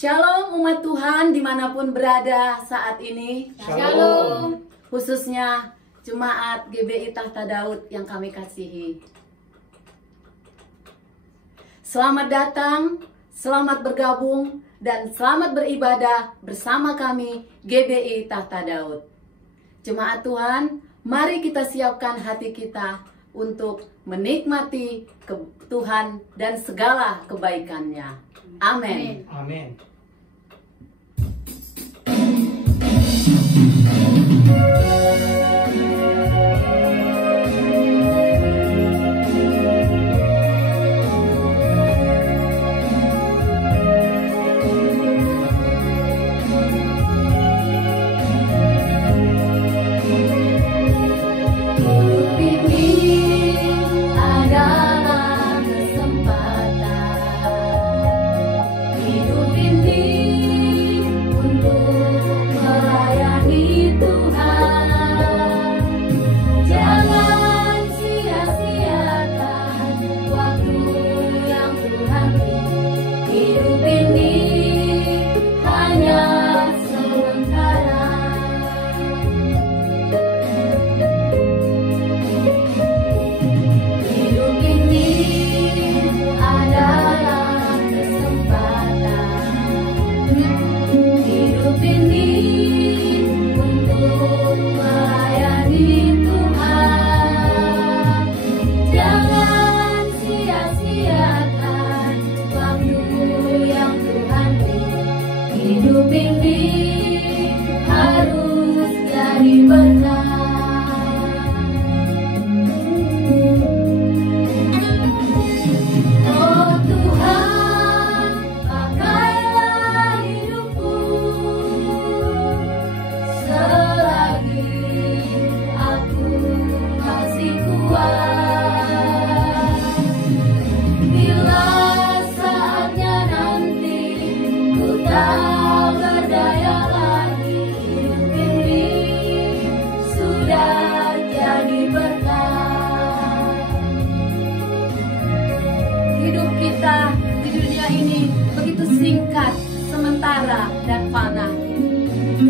Shalom umat Tuhan dimanapun berada saat ini. Shalom. Khususnya Jemaat GBI Tahta Daud yang kami kasihi. Selamat datang, selamat bergabung, dan selamat beribadah bersama kami GBI Tahta Daud. Jemaat Tuhan, mari kita siapkan hati kita untuk menikmati Tuhan dan segala kebaikannya. Amin. Amin.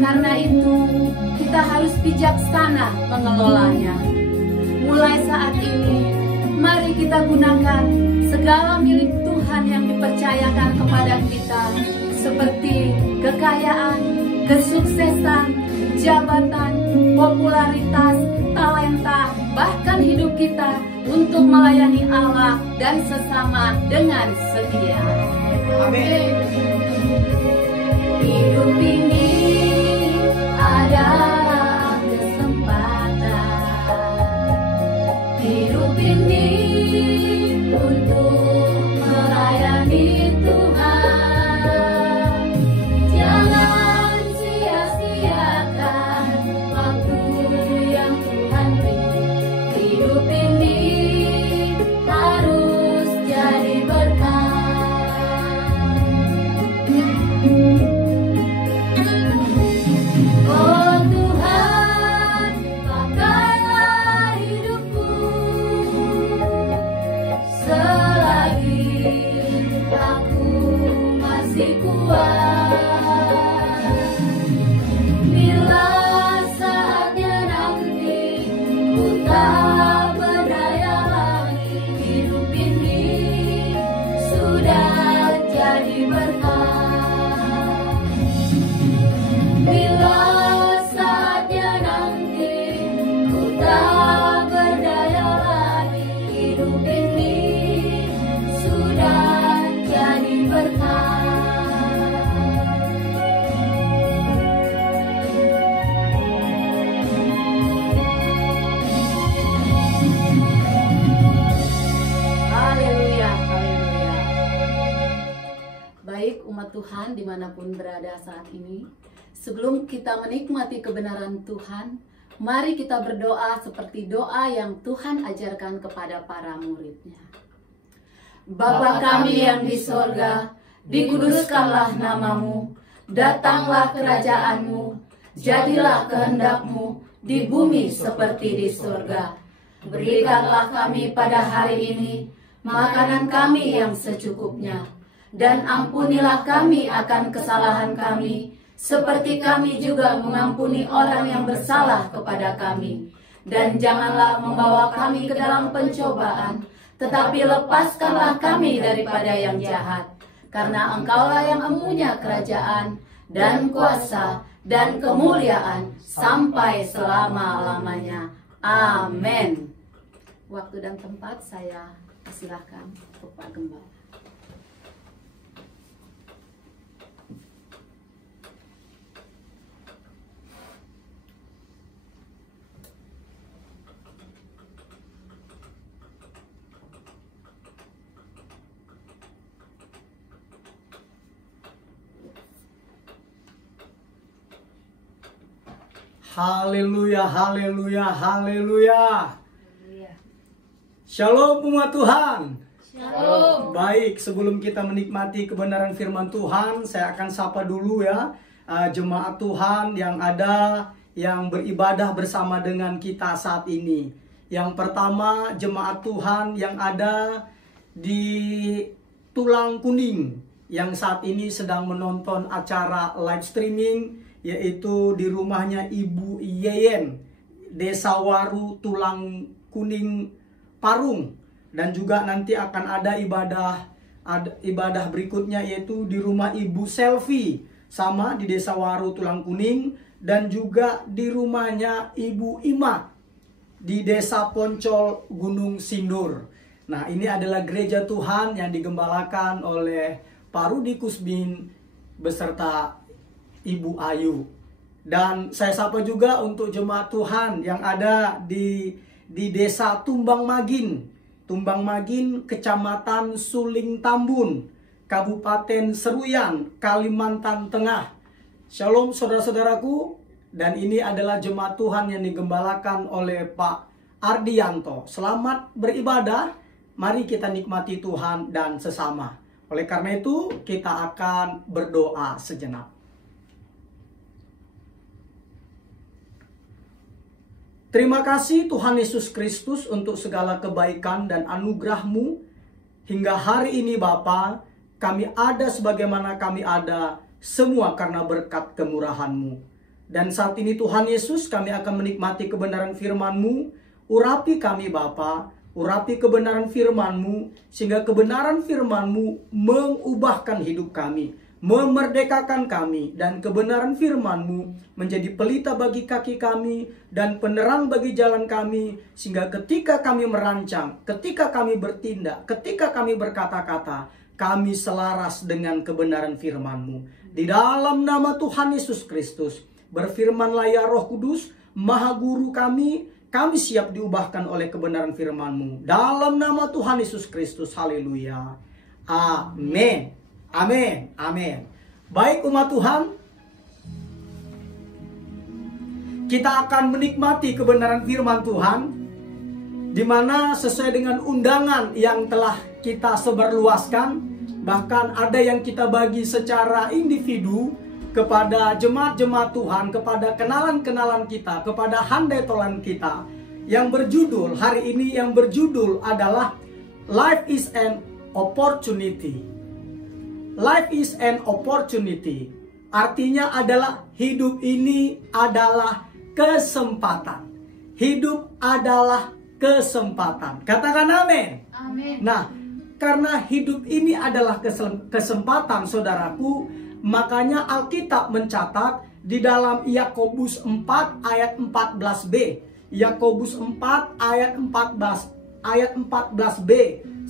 Karena itu, kita harus bijaksana mengelolanya. Mulai saat ini, mari kita gunakan segala milik Tuhan yang dipercayakan kepada kita, seperti kekayaan, kesuksesan, jabatan, popularitas, talenta, bahkan hidup kita untuk melayani Allah dan sesama dengan setia. Amin. Hidup ini adalah kesempatan. Hidup ini untuk melayani Tuhan. Jangan sia-siakan waktu yang Tuhan beri. Hidup ini harus jadi berkat. Tuhan dimanapun berada saat ini, sebelum kita menikmati kebenaran Tuhan, mari kita berdoa seperti doa yang Tuhan ajarkan kepada para muridnya. Bapa kami yang di sorga, dikuduskanlah namamu, datanglah kerajaanmu, jadilah kehendak-Mu di bumi seperti di sorga. Berikanlah kami pada hari ini makanan kami yang secukupnya, Dan ampunilah kami akan kesalahan kami, seperti kami juga mengampuni orang yang bersalah kepada kami. Dan janganlah membawa kami ke dalam pencobaan, tetapi lepaskanlah kami daripada yang jahat. Karena Engkaulah yang mempunyai kerajaan, dan kuasa, dan kemuliaan, sampai selama-lamanya. Amin. Waktu dan tempat saya persilahkan Bapak Gembala. Haleluya, haleluya, haleluya. Shalom umat Tuhan. Shalom. Baik, sebelum kita menikmati kebenaran firman Tuhan, saya akan sapa dulu ya jemaat Tuhan yang ada, yang beribadah bersama dengan kita saat ini. Yang pertama, jemaat Tuhan yang ada di Tulang Kuning, yang saat ini sedang menonton acara live streaming, yaitu di rumahnya Ibu Yeyen, Desa Waru, Tulang Kuning, Parung. Dan juga nanti akan ada ibadah berikutnya, yaitu di rumah Ibu Selvi, sama di Desa Waru, Tulang Kuning. Dan juga di rumahnya Ibu Ima di Desa Poncol, Gunung Sindur. Nah, ini adalah gereja Tuhan yang digembalakan oleh Pak Rudi Kusbin beserta Ibu Ayu. Dan saya sapa juga untuk jemaat Tuhan yang ada di Desa Tumbang Magin, Kecamatan Suling Tambun, Kabupaten Seruyan, Kalimantan Tengah. Shalom saudara-saudaraku. Dan ini adalah jemaat Tuhan yang digembalakan oleh Pak Ardianto. Selamat beribadah. Mari kita nikmati Tuhan dan sesama. Oleh karena itu, kita akan berdoa sejenak. Terima kasih Tuhan Yesus Kristus untuk segala kebaikan dan anugerah-Mu. Hingga hari ini Bapa, kami ada sebagaimana kami ada, semua karena berkat kemurahan-Mu. Dan saat ini Tuhan Yesus, kami akan menikmati kebenaran firman-Mu. Urapi kami Bapa, urapi kebenaran firman-Mu, sehingga kebenaran firman-Mu mengubahkan hidup kami, memerdekakan kami, dan kebenaran firman-Mu menjadi pelita bagi kaki kami dan penerang bagi jalan kami, sehingga ketika kami merancang, ketika kami bertindak, ketika kami berkata-kata, kami selaras dengan kebenaran firman-Mu. Di dalam nama Tuhan Yesus Kristus, berfirmanlah ya Roh Kudus, Maha Guru kami siap diubahkan oleh kebenaran firman-Mu. Dalam nama Tuhan Yesus Kristus, haleluya. Amin. Amin. Amin. Baik umat Tuhan, kita akan menikmati kebenaran firman Tuhan, di mana sesuai dengan undangan yang telah kita sebarluaskan, bahkan ada yang kita bagi secara individu kepada jemaat-jemaat Tuhan, kepada kenalan-kenalan kita, kepada handai tolan kita, yang berjudul hari ini, yang berjudul adalah Life is an Opportunity. Life is an opportunity. Artinya adalah hidup ini adalah kesempatan. Hidup adalah kesempatan. Katakan amin. Amin. Nah, karena hidup ini adalah kesempatan, saudaraku, makanya Alkitab mencatat di dalam Yakobus 4 ayat 14b. Yakobus 4 ayat 14b.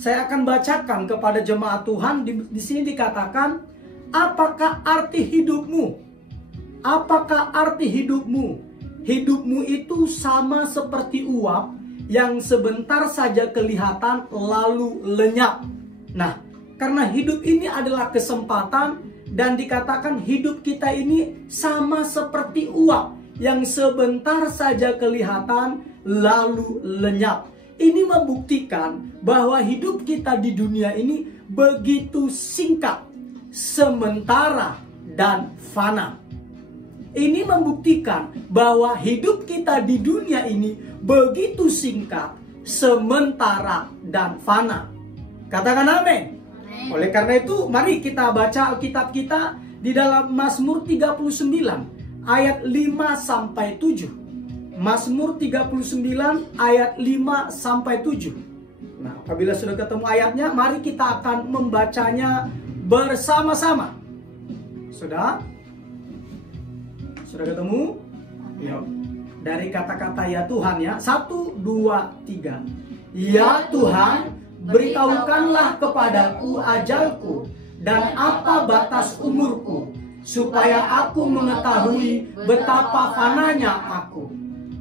Saya akan bacakan kepada jemaat Tuhan. Di sini dikatakan, apakah arti hidupmu? Apakah arti hidupmu? Hidupmu itu sama seperti uap yang sebentar saja kelihatan lalu lenyap. Nah, karena hidup ini adalah kesempatan, dan dikatakan hidup kita ini sama seperti uap yang sebentar saja kelihatan lalu lenyap. Ini membuktikan bahwa hidup kita di dunia ini begitu singkat, sementara, dan fana. Ini membuktikan bahwa hidup kita di dunia ini begitu singkat, sementara, dan fana. Katakan amin. Oleh karena itu, mari kita baca Alkitab kita di dalam Mazmur 39 ayat 5 sampai 7. Mazmur 39 ayat 5 sampai 7. Nah, apabila sudah ketemu ayatnya, mari kita akan membacanya bersama-sama. Sudah? Sudah ketemu? Yuk. Dari kata-kata ya Tuhan ya. 1, 2, 3. Ya Tuhan, beritahukanlah kepadaku ajalku dan apa batas umurku, supaya aku mengetahui betapa fananya aku.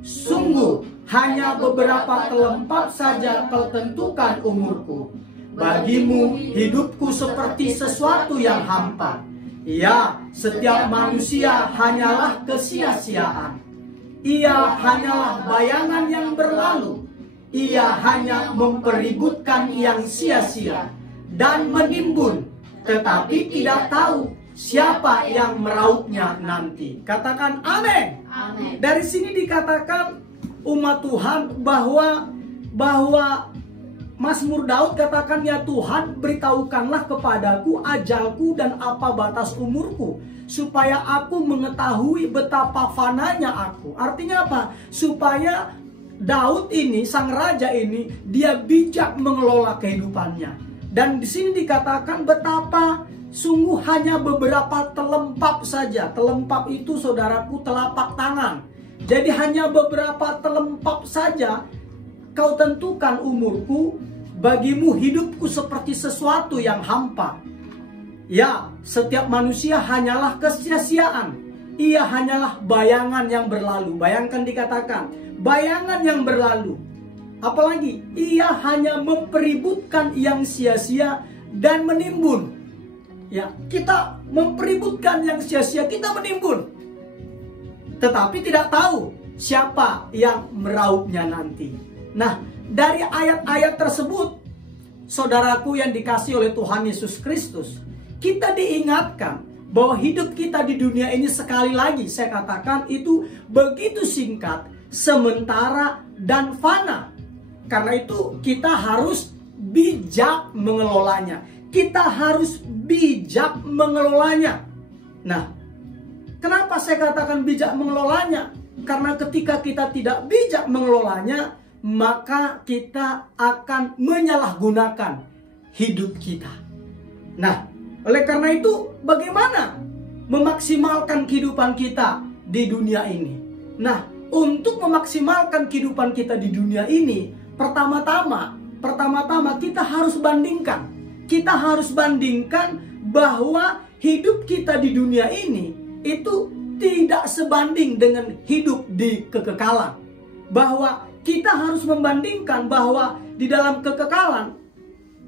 Sungguh, hanya beberapa kelempap saja kau tentukan umurku. Bagimu hidupku seperti sesuatu yang hampa. Ya, setiap manusia hanyalah kesia-siaan. Ia hanyalah bayangan yang berlalu. Ia hanya mempeributkan yang sia-sia dan menimbun, tetapi tidak tahu siapa yang merauhnya nanti. Katakan amin. Amin. Dari sini dikatakan umat Tuhan bahwa Mazmur Daud katakan, ya Tuhan, beritahukanlah kepadaku ajalku dan apa batas umurku, supaya aku mengetahui betapa fananya aku. Artinya apa? Supaya Daud ini, sang raja ini, dia bijak mengelola kehidupannya. Dan di sini dikatakan betapa sungguh hanya beberapa telempap saja. Telempap itu, saudaraku, telapak tangan. Jadi hanya beberapa telempap saja kau tentukan umurku. Bagimu hidupku seperti sesuatu yang hampa. Ya, setiap manusia hanyalah kesia-siaan. Ia hanyalah bayangan yang berlalu. Bayangkan dikatakan, bayangan yang berlalu. Apalagi, ia hanya mempeributkan yang sia-sia dan menimbun. Ya, kita mempeributkan yang sia-sia, kita menimbun. Tetapi tidak tahu siapa yang merauhnya nanti. Nah, dari ayat-ayat tersebut, saudaraku yang dikasihi oleh Tuhan Yesus Kristus, kita diingatkan bahwa hidup kita di dunia ini, sekali lagi saya katakan, itu begitu singkat, sementara dan fana. Karena itu kita harus bijak mengelolanya. Kita harus bijak mengelolanya. Nah, kenapa saya katakan bijak mengelolanya? Karena ketika kita tidak bijak mengelolanya, maka kita akan menyalahgunakan hidup kita. Nah, oleh karena itu, bagaimana memaksimalkan kehidupan kita di dunia ini? Nah, untuk memaksimalkan kehidupan kita di dunia ini, pertama-tama kita harus bandingkan. Kita harus bandingkan bahwa hidup kita di dunia ini itu tidak sebanding dengan hidup di kekekalan. Bahwa kita harus membandingkan bahwa di dalam kekekalan,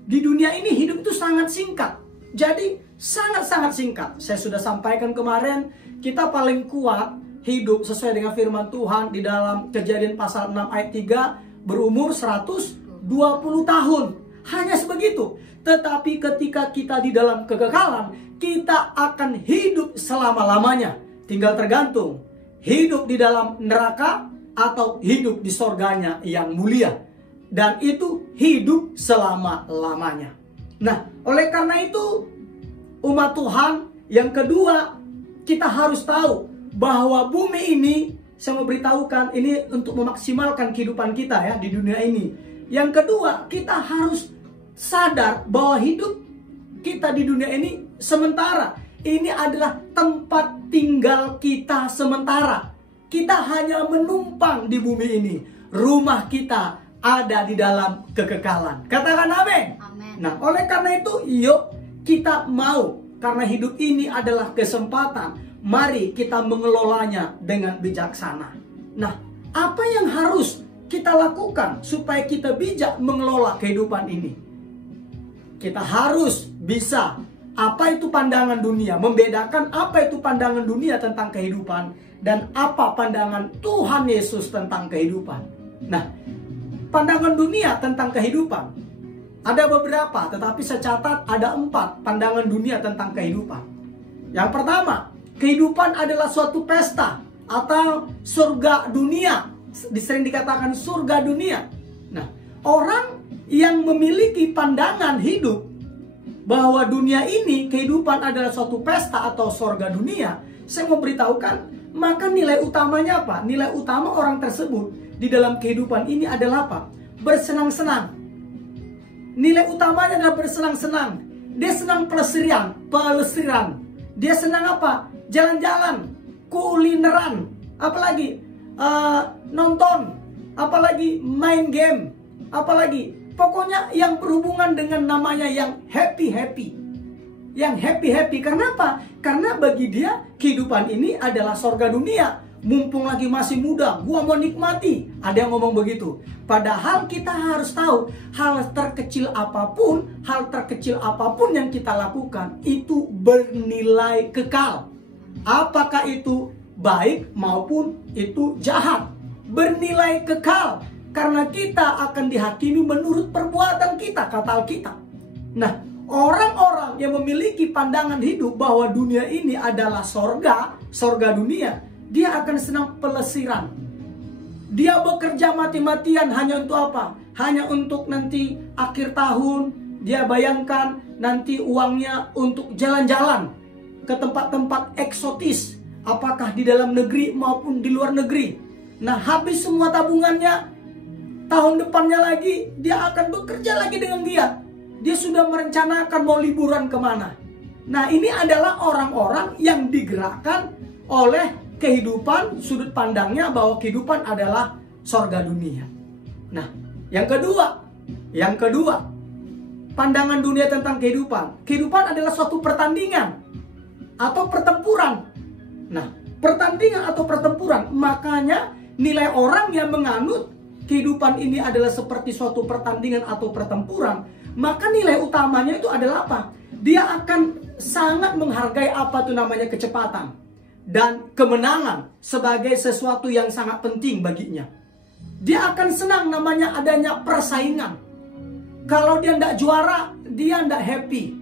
di dunia ini hidup itu sangat singkat. Jadi sangat-sangat singkat. Saya sudah sampaikan kemarin, kita paling kuat hidup sesuai dengan firman Tuhan di dalam Kejadian pasal 6 ayat 3 berumur 120 tahun. Hanya sebegitu. Tetapi ketika kita di dalam kekekalan, kita akan hidup selama-lamanya. Tinggal tergantung hidup di dalam neraka atau hidup di sorganya yang mulia. Dan itu hidup selama-lamanya. Nah, oleh karena itu, umat Tuhan, yang kedua, kita harus tahu bahwa bumi ini, saya mau beritahukan, ini untuk memaksimalkan kehidupan kita ya di dunia ini. Yang kedua, kita harus sadar bahwa hidup kita di dunia ini sementara. Ini adalah tempat tinggal kita sementara. Kita hanya menumpang di bumi ini. Rumah kita ada di dalam kekekalan. Katakan amin. Amin. Nah, oleh karena itu, yuk kita mau, karena hidup ini adalah kesempatan, mari kita mengelolanya dengan bijaksana. Nah, apa yang harus kita lakukan supaya kita bijak mengelola kehidupan ini? Kita harus bisa, apa itu pandangan dunia, membedakan apa itu pandangan dunia tentang kehidupan dan apa pandangan Tuhan Yesus tentang kehidupan. Nah, pandangan dunia tentang kehidupan ada beberapa, tetapi saya catat ada 4 pandangan dunia tentang kehidupan. Yang pertama, kehidupan adalah suatu pesta atau surga dunia. Sering dikatakan surga dunia. Nah, orang yang memiliki pandangan hidup bahwa dunia ini, kehidupan adalah suatu pesta atau sorga dunia, saya mau beritahukan, maka nilai utamanya apa? Nilai utama orang tersebut di dalam kehidupan ini adalah apa? Bersenang-senang. Nilai utamanya adalah bersenang-senang. Dia senang pelesiran. Dia senang apa? Jalan-jalan, kulineran, apalagi nonton, apalagi main game, apalagi pokoknya yang berhubungan dengan namanya yang happy. Yang happy. Karena apa? Karena bagi dia kehidupan ini adalah sorga dunia. Mumpung lagi masih muda, gua mau nikmati. Ada yang ngomong begitu. Padahal kita harus tahu, hal terkecil apapun yang kita lakukan itu bernilai kekal. Apakah itu baik maupun itu jahat, bernilai kekal. Karena kita akan dihakimi menurut perbuatan kita, kata Alkitab. Nah, orang-orang yang memiliki pandangan hidup bahwa dunia ini adalah sorga dunia, dia akan senang pelesiran. Dia bekerja mati-matian hanya untuk apa? Hanya untuk nanti akhir tahun, dia bayangkan nanti uangnya untuk jalan-jalan ke tempat-tempat eksotis, apakah di dalam negeri maupun di luar negeri. Nah, habis semua tabungannya, tahun depannya lagi dia akan bekerja lagi dengan giat. Dia sudah merencanakan mau liburan kemana. Nah, ini adalah orang-orang yang digerakkan oleh kehidupan, sudut pandangnya bahwa kehidupan adalah sorga dunia. Nah, yang kedua, pandangan dunia tentang kehidupan. Kehidupan adalah suatu pertandingan atau pertempuran. Nah, pertandingan atau pertempuran, makanya nilai orang yang menganut kehidupan ini adalah seperti suatu pertandingan atau pertempuran, maka nilai utamanya itu adalah apa? Dia akan sangat menghargai apa itu namanya kecepatan dan kemenangan sebagai sesuatu yang sangat penting baginya. Dia akan senang namanya adanya persaingan. Kalau dia tidak juara, dia tidak happy.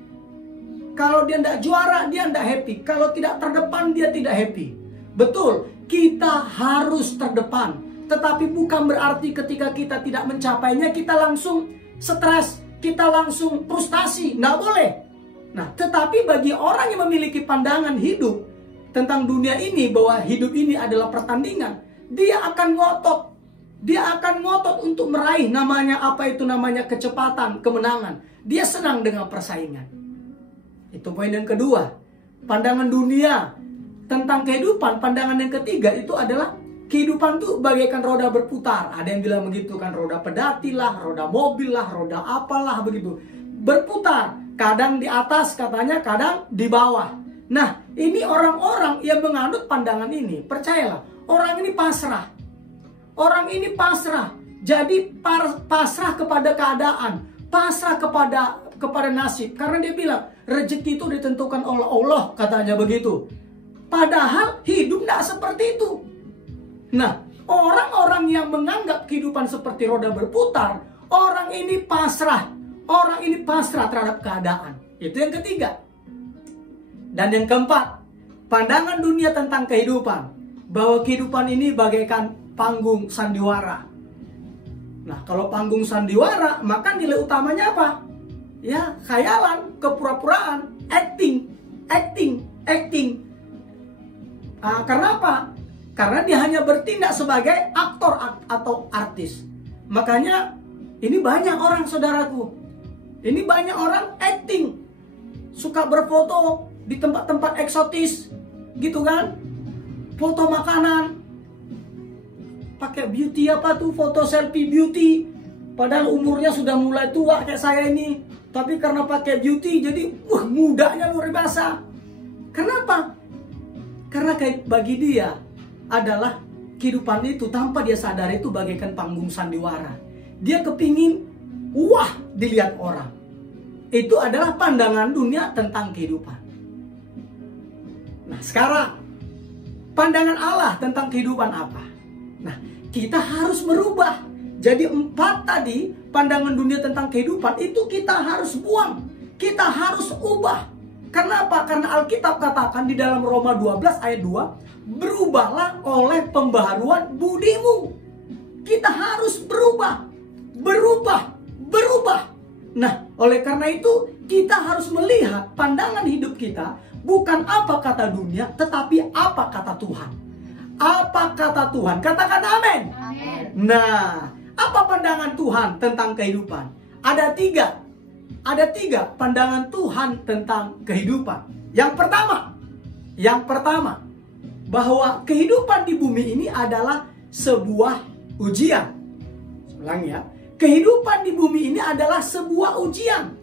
Kalau dia tidak juara, dia tidak happy. Kalau tidak terdepan, dia tidak happy. Betul, kita harus terdepan. Tetapi bukan berarti ketika kita tidak mencapainya, kita langsung stres, kita langsung frustasi. Nggak boleh. Nah, tetapi bagi orang yang memiliki pandangan hidup tentang dunia ini, bahwa hidup ini adalah pertandingan, dia akan ngotot. Dia akan ngotot untuk meraih namanya apa itu namanya kecepatan, kemenangan. Dia senang dengan persaingan. Itu poin yang kedua. Pandangan dunia tentang kehidupan, pandangan yang ketiga itu adalah kehidupan tuh bagaikan roda berputar. Ada yang bilang begitu kan, roda pedati lah, roda mobil lah, roda apalah begitu. Berputar, kadang di atas katanya, kadang di bawah. Nah, ini orang-orang yang menganut pandangan ini, percayalah, orang ini pasrah. Orang ini pasrah. Jadi pasrah kepada keadaan, pasrah kepada nasib. Karena dia bilang, rezeki itu ditentukan oleh Allah, katanya begitu. Padahal hidup tidak seperti itu. Nah, orang-orang yang menganggap kehidupan seperti roda berputar, orang ini pasrah. Orang ini pasrah terhadap keadaan. Itu yang ketiga. Dan yang keempat, pandangan dunia tentang kehidupan, bahwa kehidupan ini bagaikan panggung sandiwara. Nah, kalau panggung sandiwara, maka nilai utamanya apa? Ya, khayalan, kepura-puraan, acting. Karena apa? Karena dia hanya bertindak sebagai aktor atau artis. Makanya ini banyak orang, saudaraku. Ini banyak orang acting. Suka berfoto di tempat-tempat eksotis. Gitu kan? Foto makanan. Pakai beauty apa tuh? Foto selfie beauty. Padahal umurnya sudah mulai tua kayak saya ini. Tapi karena pakai beauty jadi mudanya luar biasa. Kenapa? Karena bagi dia adalah kehidupan itu tanpa dia sadar itu bagaikan panggung sandiwara. Dia kepingin wah dilihat orang. Itu adalah pandangan dunia tentang kehidupan. Nah, sekarang pandangan Allah tentang kehidupan apa? Nah, kita harus merubah. Jadi 4 tadi pandangan dunia tentang kehidupan itu kita harus buang. Kita harus ubah. Kenapa? Karena Alkitab katakan di dalam Roma 12 ayat 2, berubahlah oleh pembaharuan budimu. Kita harus berubah. Nah, oleh karena itu kita harus melihat pandangan hidup kita bukan apa kata dunia, tetapi apa kata Tuhan. Apa kata Tuhan? Katakan amin. Amin. Nah, apa pandangan Tuhan tentang kehidupan? Ada tiga pandangan Tuhan tentang kehidupan. Yang pertama, bahwa kehidupan di bumi ini adalah sebuah ujian. Ulang ya, kehidupan di bumi ini adalah sebuah ujian.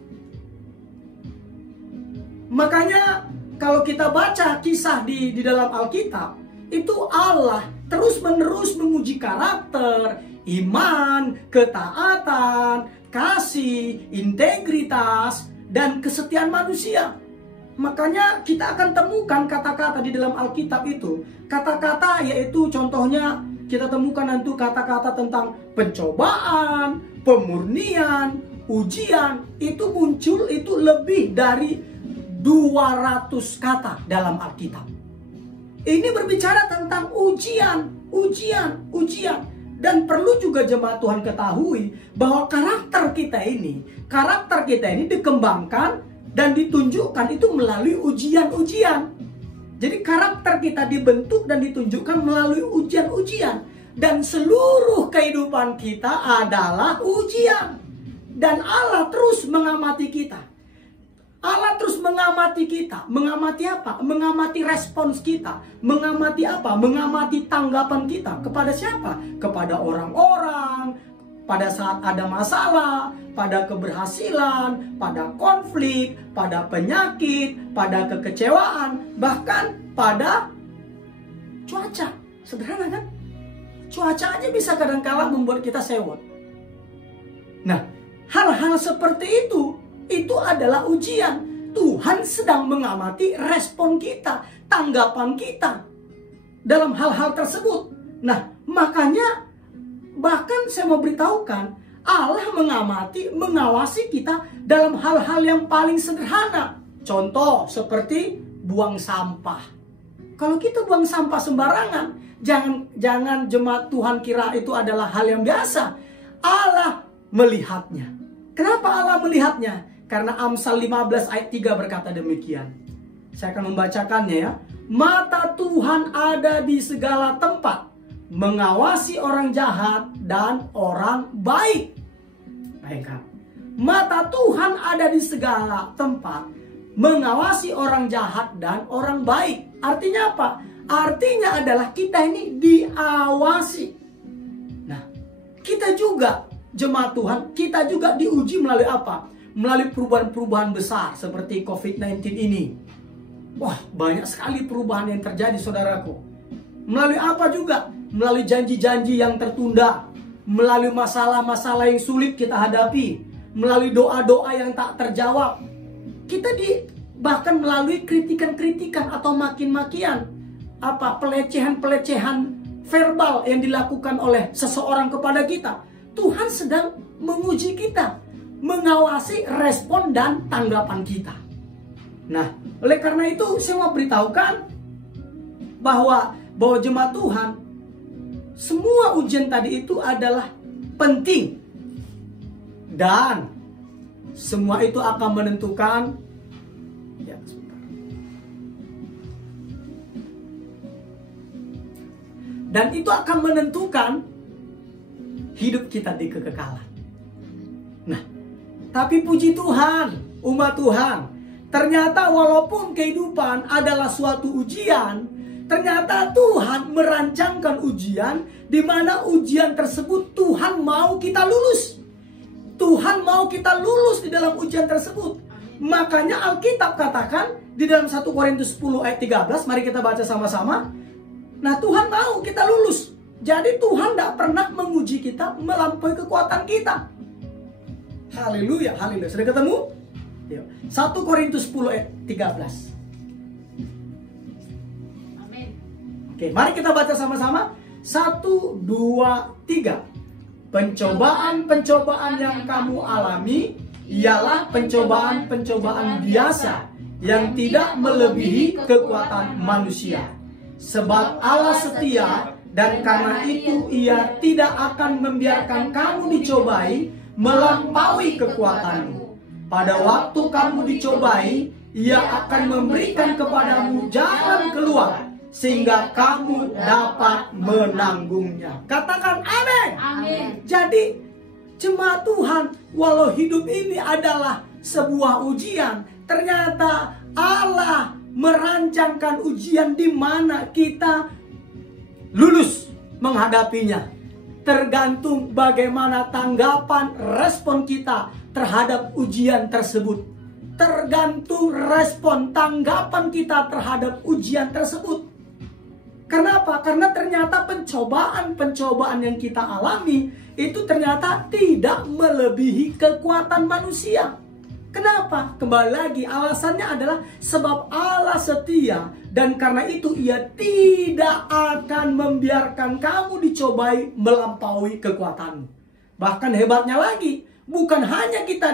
Makanya kalau kita baca kisah di dalam Alkitab, itu Allah terus-menerus menguji karakter, iman, ketaatan, kasih, integritas, dan kesetiaan manusia. Makanya kita akan temukan kata-kata di dalam Alkitab itu. Kata-kata yaitu contohnya kita temukan nanti kata-kata tentang pencobaan, pemurnian, ujian. Itu muncul itu lebih dari 200 kata dalam Alkitab. Ini berbicara tentang ujian. Dan perlu juga jemaat Tuhan ketahui bahwa karakter kita ini dikembangkan dan ditunjukkan itu melalui ujian-ujian. Jadi karakter kita dibentuk dan ditunjukkan melalui ujian-ujian. Dan seluruh kehidupan kita adalah ujian. Dan Allah terus mengamati kita. Allah terus mengamati kita. Mengamati apa? Mengamati respons kita. Mengamati apa? Mengamati tanggapan kita. Kepada siapa? Kepada orang-orang. Pada saat ada masalah, pada keberhasilan, pada konflik, pada penyakit, pada kekecewaan, bahkan pada cuaca. Sederhana kan? Cuaca aja bisa kadang-kala membuat kita sewot. Nah, hal-hal seperti itu adalah ujian. Tuhan sedang mengamati respon kita, tanggapan kita dalam hal-hal tersebut. Nah, makanya bahkan saya mau beritahukan, Allah mengamati, mengawasi kita dalam hal-hal yang paling sederhana. Contoh seperti buang sampah. Kalau kita buang sampah sembarangan, jangan jemaat Tuhan kira itu adalah hal yang biasa. Allah melihatnya. Kenapa Allah melihatnya? Karena Amsal 15 ayat 3 berkata demikian. Saya akan membacakannya ya. Mata Tuhan ada di segala tempat, mengawasi orang jahat dan orang baik. Baikkan. Mata Tuhan ada di segala tempat, mengawasi orang jahat dan orang baik. Artinya apa? Artinya adalah kita ini diawasi. Nah, kita juga jemaat Tuhan, kita juga diuji melalui apa? Melalui perubahan-perubahan besar seperti COVID-19 ini. Wah, banyak sekali perubahan yang terjadi, saudaraku. Melalui apa juga? Melalui janji-janji yang tertunda, melalui masalah-masalah yang sulit kita hadapi, melalui doa-doa yang tak terjawab. Kita bahkan melalui kritikan-kritikan atau makin-makian, pelecehan-pelecehan verbal yang dilakukan oleh seseorang kepada kita. Tuhan sedang menguji kita, mengawasi respon dan tanggapan kita. Nah, oleh karena itu saya mau beritahukan bahwa jemaat Tuhan, semua ujian tadi itu adalah penting. Dan semua itu akan menentukan dan itu akan menentukan hidup kita di kekekalan. Nah, tapi puji Tuhan, umat Tuhan, ternyata walaupun kehidupan adalah suatu ujian, ternyata Tuhan merancangkan ujian di mana ujian tersebut Tuhan mau kita lulus. Tuhan mau kita lulus di dalam ujian tersebut. Makanya Alkitab katakan di dalam 1 Korintus 10 ayat 13, mari kita baca sama-sama. Nah, Tuhan mau kita lulus. Jadi Tuhan tidak pernah menguji kita melampaui kekuatan kita. Haleluya, haleluya. Sudah ketemu? 1 Korintus 10 ayat 13. Amin. Oke, mari kita baca sama-sama. 1, 2, 3. Pencobaan-pencobaan yang kamu alami ialah pencobaan-pencobaan biasa yang tidak melebihi kekuatan manusia. Sebab Allah setia, dan karena itu Ia tidak akan membiarkan kamu dicobai melampaui kekuatanmu. Pada waktu kamu dicobai, Ia akan memberikan kepadamu jalan keluar, sehingga kamu dapat menanggungnya. Katakan amin. Amin. Jadi jemaat Tuhan, walau hidup ini adalah sebuah ujian, ternyata Allah merancangkan ujian di mana kita lulus menghadapinya. Tergantung bagaimana tanggapan respon kita terhadap ujian tersebut. Tergantung respon tanggapan kita terhadap ujian tersebut. Kenapa? Karena ternyata pencobaan-pencobaan yang kita alami itu ternyata tidak melebihi kekuatan manusia. Kenapa? Kembali lagi, alasannya adalah sebab Allah setia, dan karena itu Ia tidak akan membiarkan kamu dicobai melampaui kekuatanmu. Bahkan hebatnya lagi, bukan hanya kita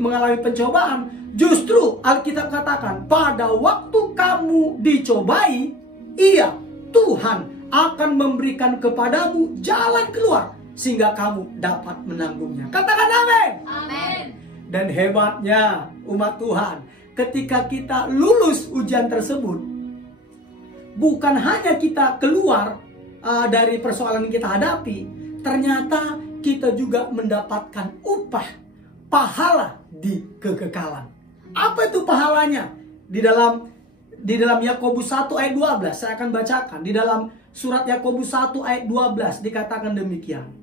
mengalami pencobaan, justru Alkitab katakan pada waktu kamu dicobai, Ia, Tuhan, akan memberikan kepadamu jalan keluar sehingga kamu dapat menanggungnya. Katakan amin. Amin. Dan hebatnya umat Tuhan, ketika kita lulus ujian tersebut, bukan hanya kita keluar dari persoalan yang kita hadapi, ternyata kita juga mendapatkan upah, pahala di kekekalan. Apa itu pahalanya? Di dalam Yakobus 1 ayat 12, saya akan bacakan. Di dalam surat Yakobus 1 ayat 12 dikatakan demikian.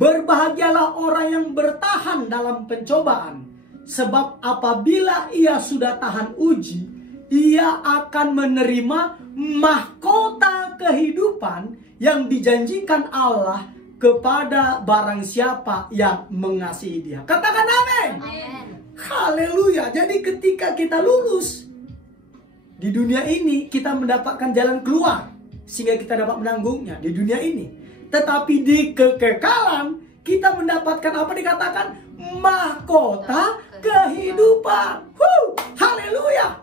Berbahagialah orang yang bertahan dalam pencobaan, sebab apabila ia sudah tahan uji, ia akan menerima mahkota kehidupan yang dijanjikan Allah kepada barang siapa yang mengasihi Dia. Katakan amin. Amin. Haleluya. Jadi ketika kita lulus di dunia ini, kita mendapatkan jalan keluar sehingga kita dapat menanggungnya di dunia ini. Tetapi di kekekalan kita mendapatkan apa dikatakan? Mahkota kehidupan. Haleluya.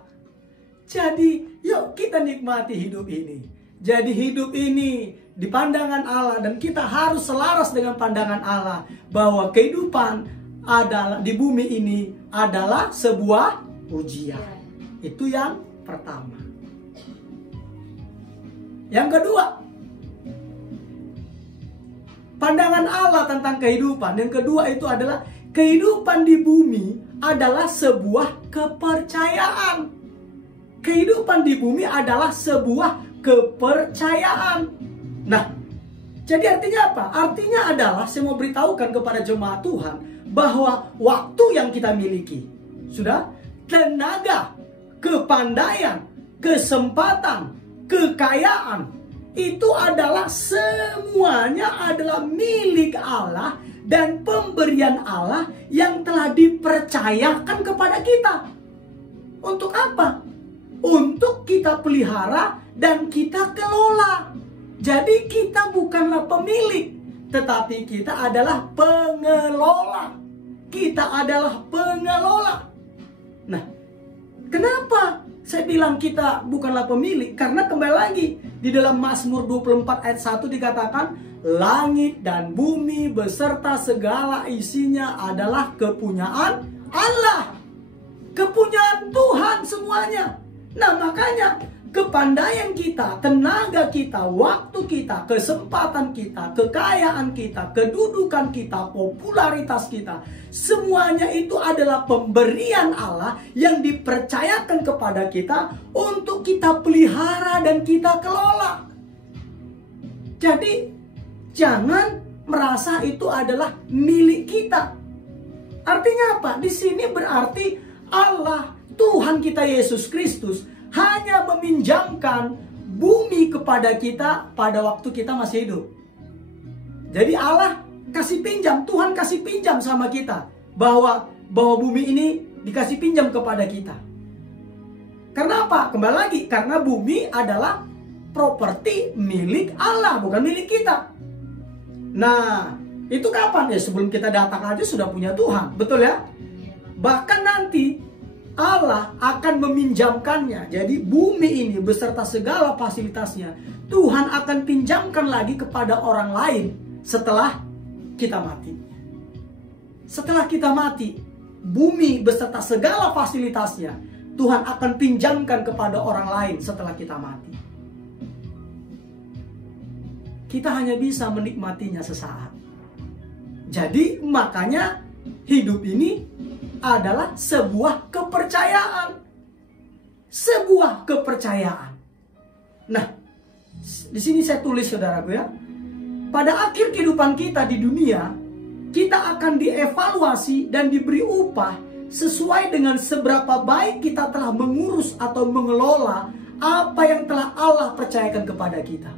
Jadi yuk kita nikmati hidup ini. Jadi hidup ini di pandangan Allah, dan kita harus selaras dengan pandangan Allah bahwa kehidupan adalah di bumi ini adalah sebuah ujian. Itu yang pertama. Yang kedua, pandangan Allah tentang kehidupan. Yang kedua itu adalah kehidupan di bumi adalah sebuah kepercayaan. Kehidupan di bumi adalah sebuah kepercayaan. Nah, jadi artinya apa? Artinya adalah saya mau beritahukan kepada jemaat Tuhan bahwa waktu yang kita miliki, sudah, tenaga, kepandaian, kesempatan, kekayaan, itu adalah semuanya adalah milik Allah dan pemberian Allah yang telah dipercayakan kepada kita. Untuk apa? Untuk kita pelihara dan kita kelola. Jadi kita bukanlah pemilik, tetapi kita adalah pengelola. Kita adalah pengelola. Nah, kenapa saya bilang kita bukanlah pemilik? Karena kembali lagi di dalam Mazmur 24 ayat 1 dikatakan, langit dan bumi beserta segala isinya adalah kepunyaan Allah. Kepunyaan Tuhan semuanya. Nah, makanya kepandaian kita, tenaga kita, waktu kita, kesempatan kita, kekayaan kita, kedudukan kita, popularitas kita, semuanya itu adalah pemberian Allah yang dipercayakan kepada kita untuk kita pelihara dan kita kelola. Jadi jangan merasa itu adalah milik kita. Artinya apa? Di sini berarti Allah, Tuhan kita Yesus Kristus, hanya meminjamkan bumi kepada kita pada waktu kita masih hidup. Jadi Allah kasih pinjam, Tuhan kasih pinjam sama kita bahwa bumi ini dikasih pinjam kepada kita. Karena apa? Kembali lagi, karena bumi adalah properti milik Allah, bukan milik kita. Nah, itu kapan? Ya sebelum kita datang aja sudah punya Tuhan, betul ya? Bahkan nanti Allah akan meminjamkannya. Jadi bumi ini beserta segala fasilitasnya Tuhan akan pinjamkan lagi kepada orang lain setelah kita mati. Setelah kita mati, bumi beserta segala fasilitasnya Tuhan akan pinjamkan kepada orang lain setelah kita mati. Kita hanya bisa menikmatinya sesaat. Jadi makanya hidup ini adalah sebuah kepercayaan. Sebuah kepercayaan. Nah, di sini saya tulis saudaraku ya. Pada akhir kehidupan kita di dunia, kita akan dievaluasi dan diberi upah sesuai dengan seberapa baik kita telah mengurus atau mengelola apa yang telah Allah percayakan kepada kita.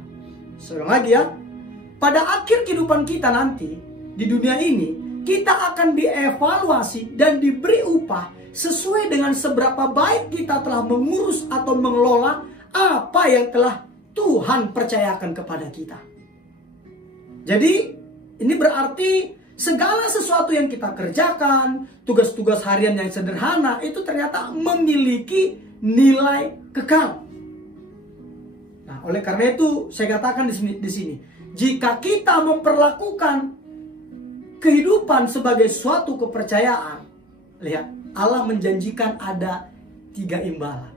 Seorang lagi ya. Pada akhir kehidupan kita nanti di dunia ini, kita akan dievaluasi dan diberi upah sesuai dengan seberapa baik kita telah mengurus atau mengelola apa yang telah Tuhan percayakan kepada kita. Jadi ini berarti segala sesuatu yang kita kerjakan, tugas-tugas harian yang sederhana itu ternyata memiliki nilai kekal. Nah, oleh karena itu saya katakan di sini, jika kita memperlakukan kehidupan sebagai suatu kepercayaan, lihat, Allah menjanjikan ada 3 imbalan.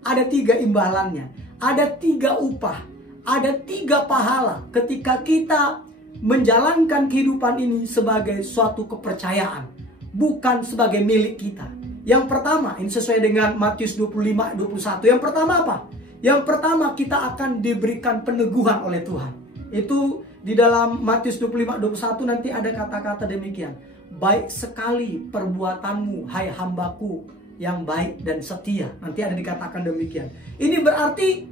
Ada 3 imbalannya, ada 3 upah, ada 3 pahala ketika kita menjalankan kehidupan ini sebagai suatu kepercayaan, bukan sebagai milik kita. Yang pertama, ini sesuai dengan Matius 25:21. Yang pertama apa? Yang pertama, kita akan diberikan peneguhan oleh Tuhan. Itu di dalam Matius 25:21 nanti ada kata-kata demikian. Baik sekali perbuatanmu, hai hambaku yang baik dan setia. Nanti ada dikatakan demikian. Ini berarti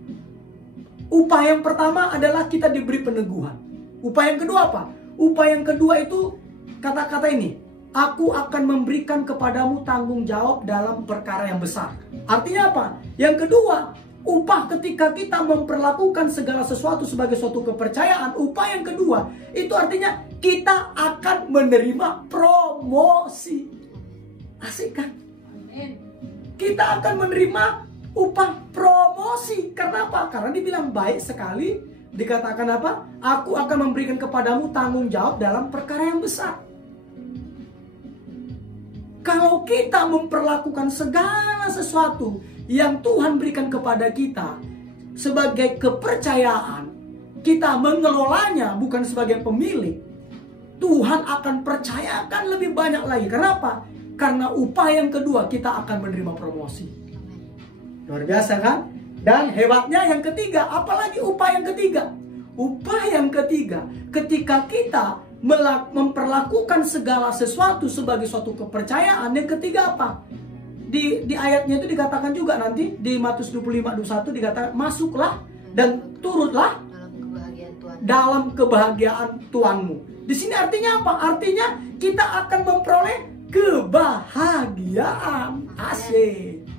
upah yang pertama adalah kita diberi peneguhan. Upah yang kedua apa? Upah yang kedua itu kata-kata ini. Aku akan memberikan kepadamu tanggung jawab dalam perkara yang besar. Artinya apa? Yang kedua, upah ketika kita memperlakukan segala sesuatu sebagai suatu kepercayaan. Upah yang kedua, itu artinya kita akan menerima promosi. Asik kan? Kita akan menerima upah promosi. Karena apa? Karena dibilang baik sekali. Dikatakan apa? Aku akan memberikan kepadamu tanggung jawab dalam perkara yang besar. Kalau kita memperlakukan segala sesuatu yang Tuhan berikan kepada kita sebagai kepercayaan, kita mengelolanya bukan sebagai pemilik, Tuhan akan percayakan lebih banyak lagi. Kenapa? Karena upah yang kedua kita akan menerima promosi. Luar biasa kan? Dan hebatnya yang ketiga, apalagi upah yang ketiga? Upah yang ketiga, ketika kita memperlakukan segala sesuatu sebagai suatu kepercayaan, yang ketiga apa? Di ayatnya itu dikatakan juga nanti, di Matius 25:21 dikatakan, masuklah dan turutlah dalam kebahagiaan Tuhanmu. Di sini artinya apa? Artinya kita akan memperoleh kebahagiaan. Asyik.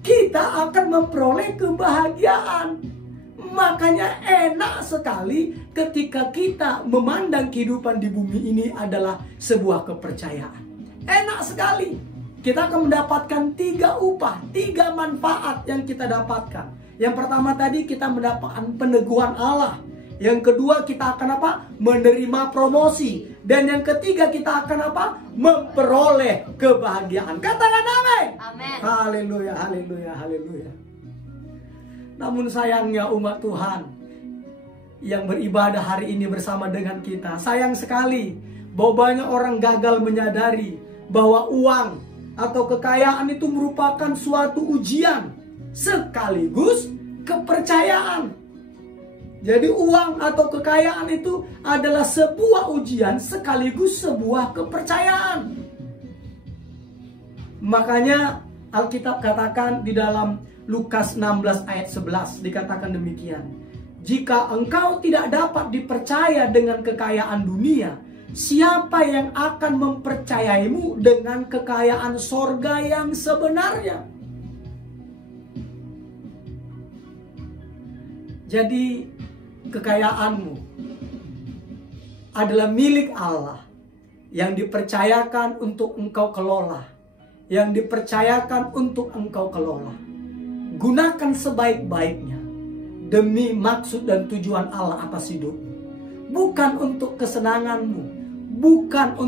Kita akan memperoleh kebahagiaan. Makanya enak sekali ketika kita memandang kehidupan di bumi ini adalah sebuah kepercayaan. Enak sekali. Kita akan mendapatkan 3 upah, 3 manfaat yang kita dapatkan. Yang pertama tadi kita mendapatkan peneguhan Allah. Yang kedua kita akan apa? Menerima promosi. Dan yang ketiga kita akan apa? Memperoleh kebahagiaan. Katakan amin. Amin. Haleluya, haleluya, haleluya. Namun sayangnya umat Tuhan yang beribadah hari ini bersama dengan kita, sayang sekali bahwa banyak orang gagal menyadari bahwa uang atau kekayaan itu merupakan suatu ujian sekaligus kepercayaan. Jadi uang atau kekayaan itu adalah sebuah ujian sekaligus sebuah kepercayaan. Makanya Alkitab katakan di dalam Lukas 16 ayat 11 dikatakan demikian. Jika engkau tidak dapat dipercaya dengan kekayaan dunia, siapa yang akan mempercayaimu dengan kekayaan sorga yang sebenarnya? Jadi kekayaanmu adalah milik Allah yang dipercayakan untuk engkau kelola, yang dipercayakan untuk engkau kelola. Gunakan sebaik-baiknya demi maksud dan tujuan Allah atas hidupmu. bukan untuk kesenanganmu, bukan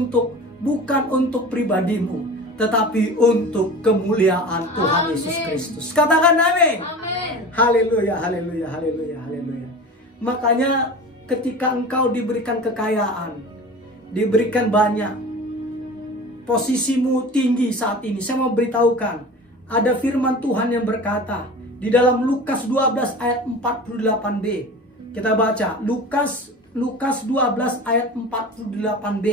untuk pribadimu, tetapi untuk kemuliaan Tuhan Yesus Kristus. Katakan amin. Amin. Haleluya, haleluya, haleluya, haleluya. Makanya ketika engkau diberikan kekayaan, diberikan banyak, posisimu tinggi saat ini, saya mau beritahukan, ada firman Tuhan yang berkata di dalam Lukas 12 ayat 48b. Kita baca Lukas 12 ayat 48b,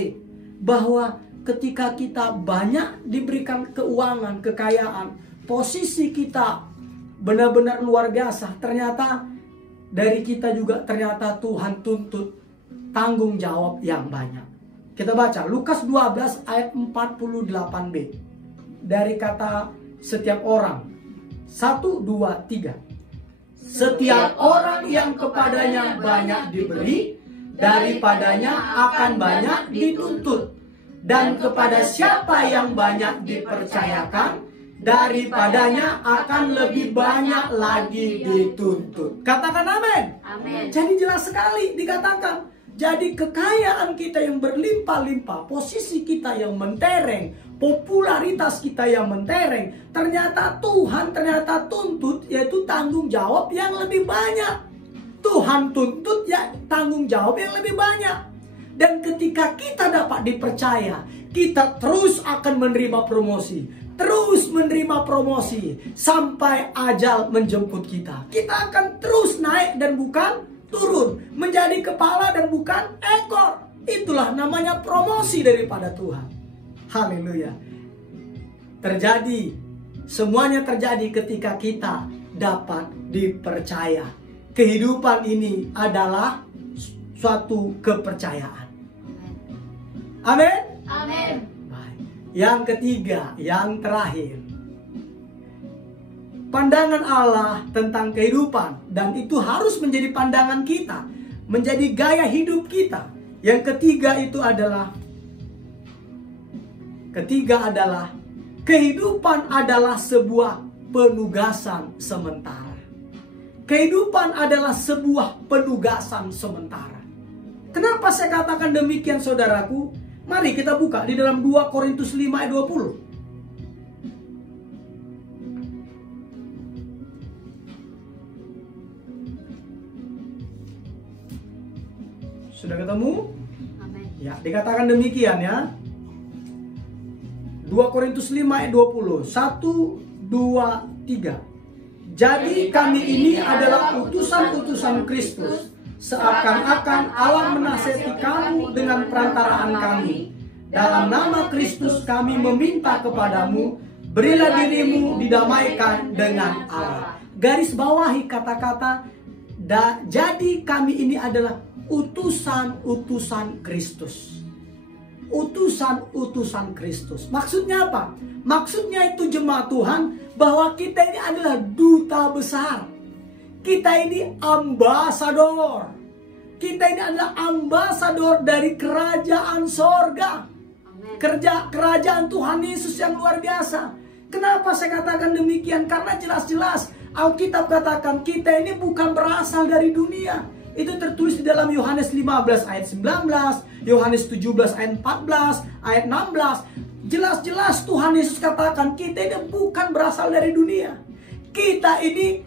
bahwa ketika kita banyak diberikan keuangan, kekayaan, posisi kita benar-benar luar biasa, ternyata dari kita juga ternyata Tuhan tuntut tanggung jawab yang banyak. Kita baca Lukas 12 ayat 48b. Dari kata setiap orang. 1, 2, 3. Setiap orang yang kepadanya banyak diberi, daripadanya akan banyak dituntut. Dan kepada siapa yang banyak dipercayakan, daripadanya akan lebih banyak lagi dituntut. Katakan amin. Amin. Jadi jelas sekali dikatakan. Jadi kekayaan kita yang berlimpah-limpah, posisi kita yang mentereng, popularitas kita yang mentereng, ternyata Tuhan tuntut, yaitu tanggung jawab yang lebih banyak. Tuhan tuntut ya tanggung jawab yang lebih banyak. Dan ketika kita dapat dipercaya, kita terus akan menerima promosi. Terus menerima promosi sampai ajal menjemput kita. Kita akan terus naik dan bukan turun, menjadi kepala dan bukan ekor. Itulah namanya promosi daripada Tuhan. Haleluya. Terjadi, semuanya terjadi ketika kita dapat dipercaya. Kehidupan ini adalah suatu kepercayaan. Amin. Amin. Baik. Yang ketiga, yang terakhir, pandangan Allah tentang kehidupan, dan itu harus menjadi pandangan kita, menjadi gaya hidup kita. Yang ketiga adalah kehidupan adalah sebuah penugasan sementara. Kehidupan adalah sebuah penugasan sementara. Kenapa saya katakan demikian, saudaraku? Mari kita buka di dalam 2 Korintus 5 ayat 20. Sudah ketemu? Amin. Ya, dikatakan demikian ya. 2 Korintus 5 ayat 20. 1, 2, 3. Jadi kami ini adalah utusan-utusan Kristus, seakan-akan Allah menasihati kamu dengan perantaraan kami. Dalam nama Kristus kami meminta kepadamu, berilah dirimu didamaikan dengan Allah. Garis bawahi kata-kata, jadi kami ini adalah utusan-utusan Kristus. Utusan-utusan Kristus. Maksudnya apa? Maksudnya itu jemaat Tuhan, bahwa kita ini adalah duta besar. Kita ini ambasador. Kita ini adalah ambasador dari kerajaan sorga. Kerajaan Tuhan Yesus yang luar biasa. Kenapa saya katakan demikian? Karena jelas-jelas Alkitab katakan kita ini bukan berasal dari dunia. Itu tertulis di dalam Yohanes 15 ayat 19, Yohanes 17 ayat 14, ayat 16. Jelas-jelas Tuhan Yesus katakan kita ini bukan berasal dari dunia. Kita ini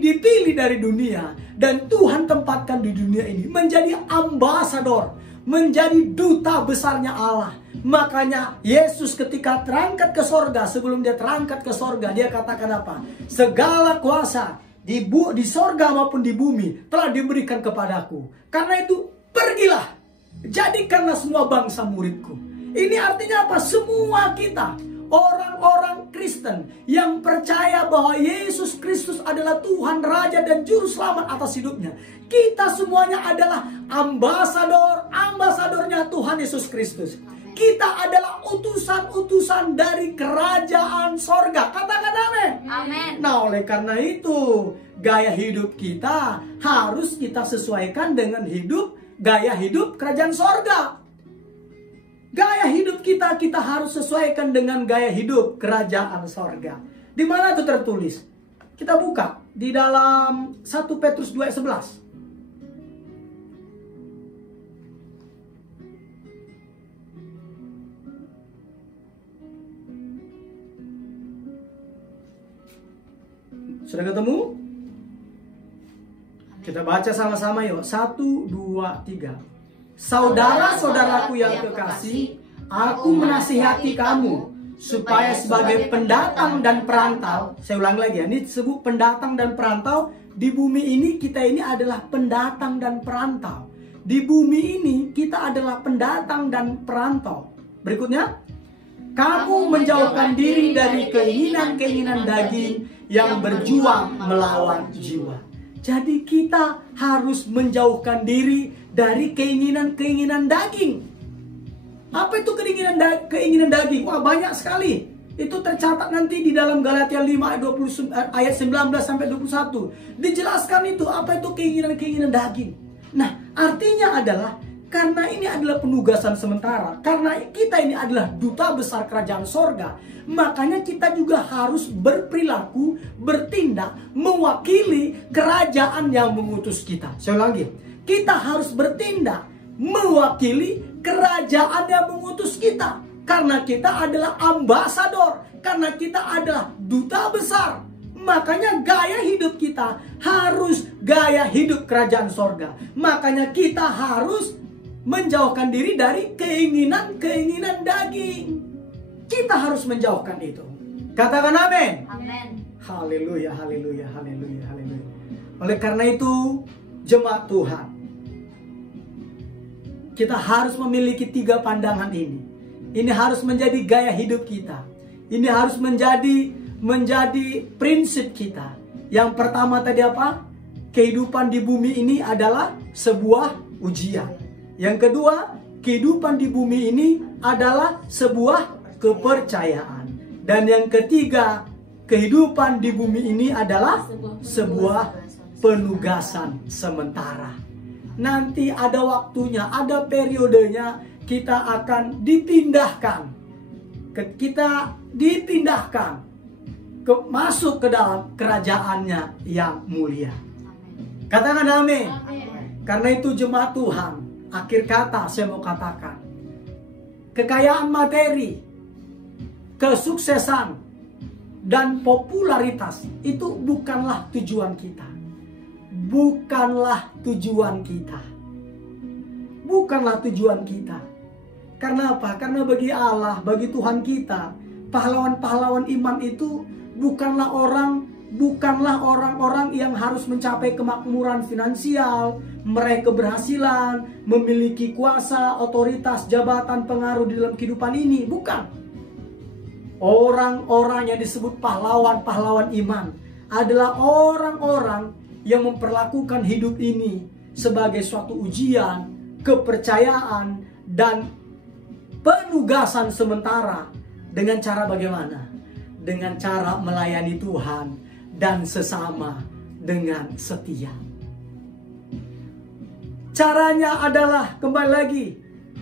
dipilih dari dunia, dan Tuhan tempatkan di dunia ini menjadi ambasador, menjadi duta besarnya Allah. Makanya Yesus ketika terangkat ke sorga, sebelum dia terangkat ke sorga, dia katakan apa? Segala kuasa di sorga maupun di bumi telah diberikan kepadaku. Karena itu pergilah, jadikanlah semua bangsa muridku. Ini artinya apa? Semua kita, orang-orang Kristen yang percaya bahwa Yesus Kristus adalah Tuhan, Raja dan Juru Selamat atas hidupnya. Kita semuanya adalah ambasadornya Tuhan Yesus Kristus. Kita adalah utusan-utusan dari kerajaan sorga. Katakan amin. Amin. Nah, oleh karena itu, gaya hidup kita harus kita sesuaikan dengan gaya hidup kerajaan sorga. Gaya hidup kita harus sesuaikan dengan gaya hidup kerajaan sorga. Di mana itu tertulis? Kita buka di dalam 1 Petrus 2 ayat 11. Sudah ketemu? Kita baca sama-sama yuk. 1, 2, 3. Saudara-saudaraku yang kekasih, aku menasihati kamu supaya sebagai pendatang dan perantau. Saya ulang lagi ya, ini disebut pendatang dan perantau. Di bumi ini kita ini adalah pendatang dan perantau. Di bumi ini kita adalah pendatang dan perantau. Berikutnya, kamu menjauhkan diri dari keinginan-keinginan daging yang berjuang melawan jiwa. Jadi kita harus menjauhkan diri dari keinginan-keinginan daging. Apa itu keinginan daging? Wah, banyak sekali. Itu tercatat nanti di dalam Galatia 5 ayat 19 sampai 21. Dijelaskan itu apa itu keinginan-keinginan daging. Nah, artinya adalah karena ini adalah penugasan sementara, karena kita ini adalah duta besar kerajaan sorga, makanya kita juga harus berperilaku, bertindak, mewakili kerajaan yang mengutus kita. Saya ulangi, kita harus bertindak, mewakili kerajaan yang mengutus kita. Karena kita adalah ambasador, karena kita adalah duta besar. Makanya gaya hidup kita harus gaya hidup kerajaan sorga. Makanya kita harus menjauhkan diri dari keinginan-keinginan daging. Kita harus menjauhkan itu. Katakan amin. Amin. Haleluya, haleluya, haleluya, haleluya. Oleh karena itu, jemaat Tuhan, kita harus memiliki 3 pandangan ini. Ini harus menjadi gaya hidup kita. Ini harus menjadi prinsip kita. Yang pertama tadi apa? Kehidupan di bumi ini adalah sebuah ujian. Yang kedua, kehidupan di bumi ini adalah sebuah kepercayaan. Dan yang ketiga, kehidupan di bumi ini adalah sebuah penugasan sementara. Nanti ada waktunya, ada periodenya kita akan dipindahkan. Kita dipindahkan masuk ke dalam kerajaannya yang mulia. Katakan amin. Karena itu jemaat Tuhan, akhir kata saya mau katakan, kekayaan materi, kesuksesan, dan popularitas itu bukanlah tujuan kita. Bukanlah tujuan kita. Bukanlah tujuan kita. Karena apa? Karena bagi Allah, bagi Tuhan kita, pahlawan-pahlawan iman itu bukanlah orang-orang yang harus mencapai kemakmuran finansial, meraih keberhasilan, memiliki kuasa, otoritas, jabatan, pengaruh di dalam kehidupan ini. Bukan. Orang-orang yang disebut pahlawan-pahlawan iman adalah orang-orang yang memperlakukan hidup ini sebagai suatu ujian, kepercayaan, dan penugasan sementara. Dengan cara bagaimana? Dengan cara melayani Tuhan dan sesama dengan setia. Caranya adalah, kembali lagi,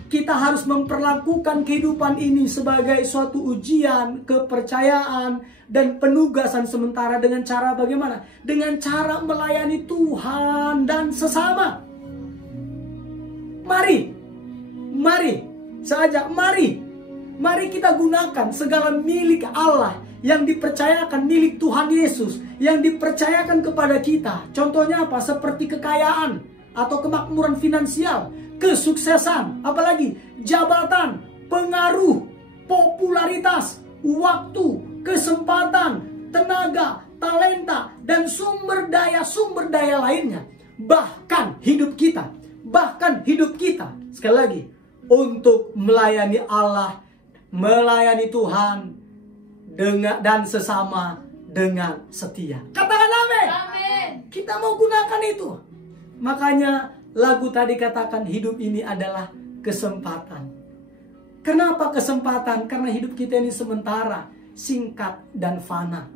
kita harus memperlakukan kehidupan ini sebagai suatu ujian, kepercayaan, dan penugasan sementara. Dengan cara bagaimana? Dengan cara melayani Tuhan dan sesama. Mari kita gunakan segala milik Allah yang dipercayakan, milik Tuhan Yesus yang dipercayakan kepada kita. Contohnya apa? Seperti kekayaan atau kemakmuran finansial, kesuksesan, apalagi jabatan, pengaruh, popularitas, waktu, kesempatan, tenaga, talenta, dan sumber daya lainnya. Bahkan hidup kita, sekali lagi, untuk melayani Allah, melayani Tuhan dan sesama dengan setia. Katakan amin. Amin. Kita mau gunakan itu. Makanya lagu tadi katakan hidup ini adalah kesempatan. Kenapa kesempatan? Karena hidup kita ini sementara, singkat dan fana.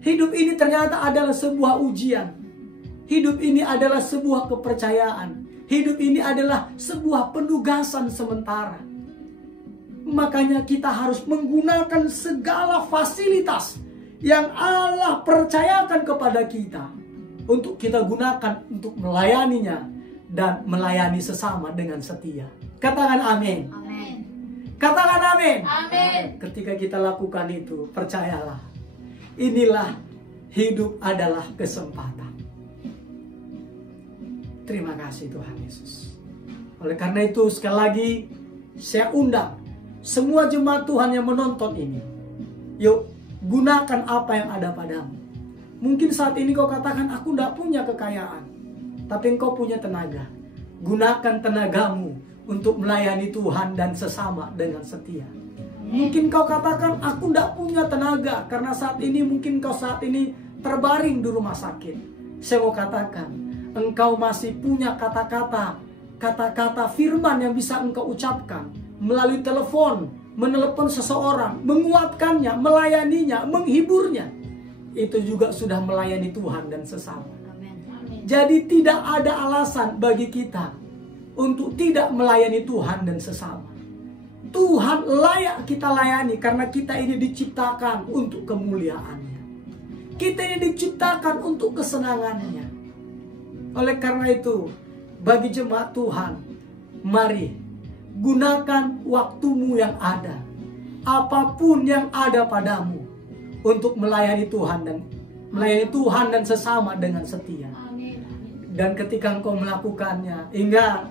Hidup ini ternyata adalah sebuah ujian. Hidup ini adalah sebuah kepercayaan. Hidup ini adalah sebuah penugasan sementara. Makanya kita harus menggunakan segala fasilitas yang Allah percayakan kepada kita untuk kita gunakan untuk melayaninya dan melayani sesama dengan setia. Katakan amin. Amin. Katakan amin. Amin. Ketika kita lakukan itu, percayalah, inilah Hidup adalah kesempatan. Terima kasih Tuhan Yesus. Oleh karena itu sekali lagi saya undang semua jemaat Tuhan yang menonton ini. Yuk gunakan apa yang ada padamu. Mungkin saat ini kau katakan aku tidak punya kekayaan. Tapi engkau punya tenaga. Gunakan tenagamu untuk melayani Tuhan dan sesama dengan setia. Mungkin kau katakan aku tidak punya tenaga. Karena saat ini mungkin kau saat ini terbaring di rumah sakit. Saya mau katakan engkau masih punya kata-kata firman yang bisa engkau ucapkan melalui telepon, menelepon seseorang, menguatkannya, melayaninya, menghiburnya. Itu juga sudah melayani Tuhan dan sesama. Jadi tidak ada alasan bagi kita untuk tidak melayani Tuhan dan sesama. Tuhan layak kita layani karena kita ini diciptakan untuk kemuliaan-Nya. Kita ini diciptakan untuk kesenangan-Nya. Oleh karena itu, bagi jemaat Tuhan, mari gunakan waktumu yang ada, apapun yang ada padamu, untuk melayani Tuhan dan sesama dengan setia. Dan ketika engkau melakukannya, ingat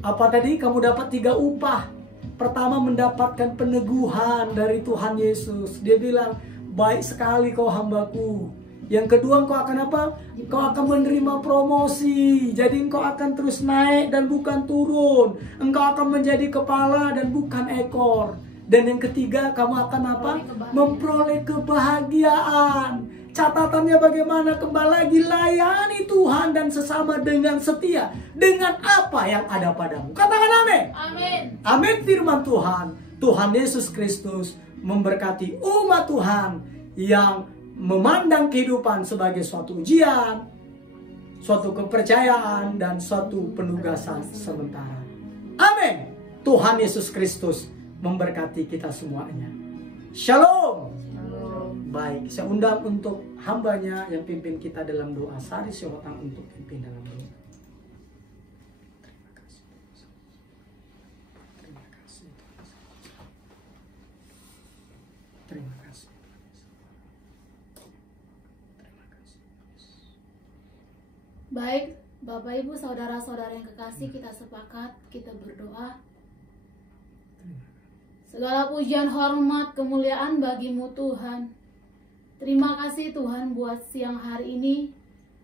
apa tadi? Kamu dapat 3 upah. Pertama, mendapatkan peneguhan dari Tuhan Yesus. Dia bilang, baik sekali kau hambaku. Yang kedua, engkau akan apa? Engkau akan menerima promosi. Jadi engkau akan terus naik dan bukan turun. Engkau akan menjadi kepala dan bukan ekor. Dan yang ketiga, kamu akan apa? Memperoleh kebahagiaan. Catatannya bagaimana? Kembali lagi, layani Tuhan dan sesama dengan setia. Dengan apa yang ada padamu. Katakan amin. Amin. Amin firman Tuhan. Tuhan Yesus Kristus memberkati umat Tuhan yang memandang kehidupan sebagai suatu ujian, suatu kepercayaan, dan suatu penugasan sementara. Amin. Tuhan Yesus Kristus memberkati kita semuanya. Shalom. Baik, saya undang untuk hambanya yang pimpin kita dalam doa. Sari Syahotang untuk pimpin dalam doa. Terima kasih. Terima kasih. Baik, Bapak Ibu, saudara-saudara yang kekasih, kita sepakat, kita berdoa. Segala pujian, hormat, kemuliaan bagimu Tuhan. Terima kasih Tuhan buat siang hari ini,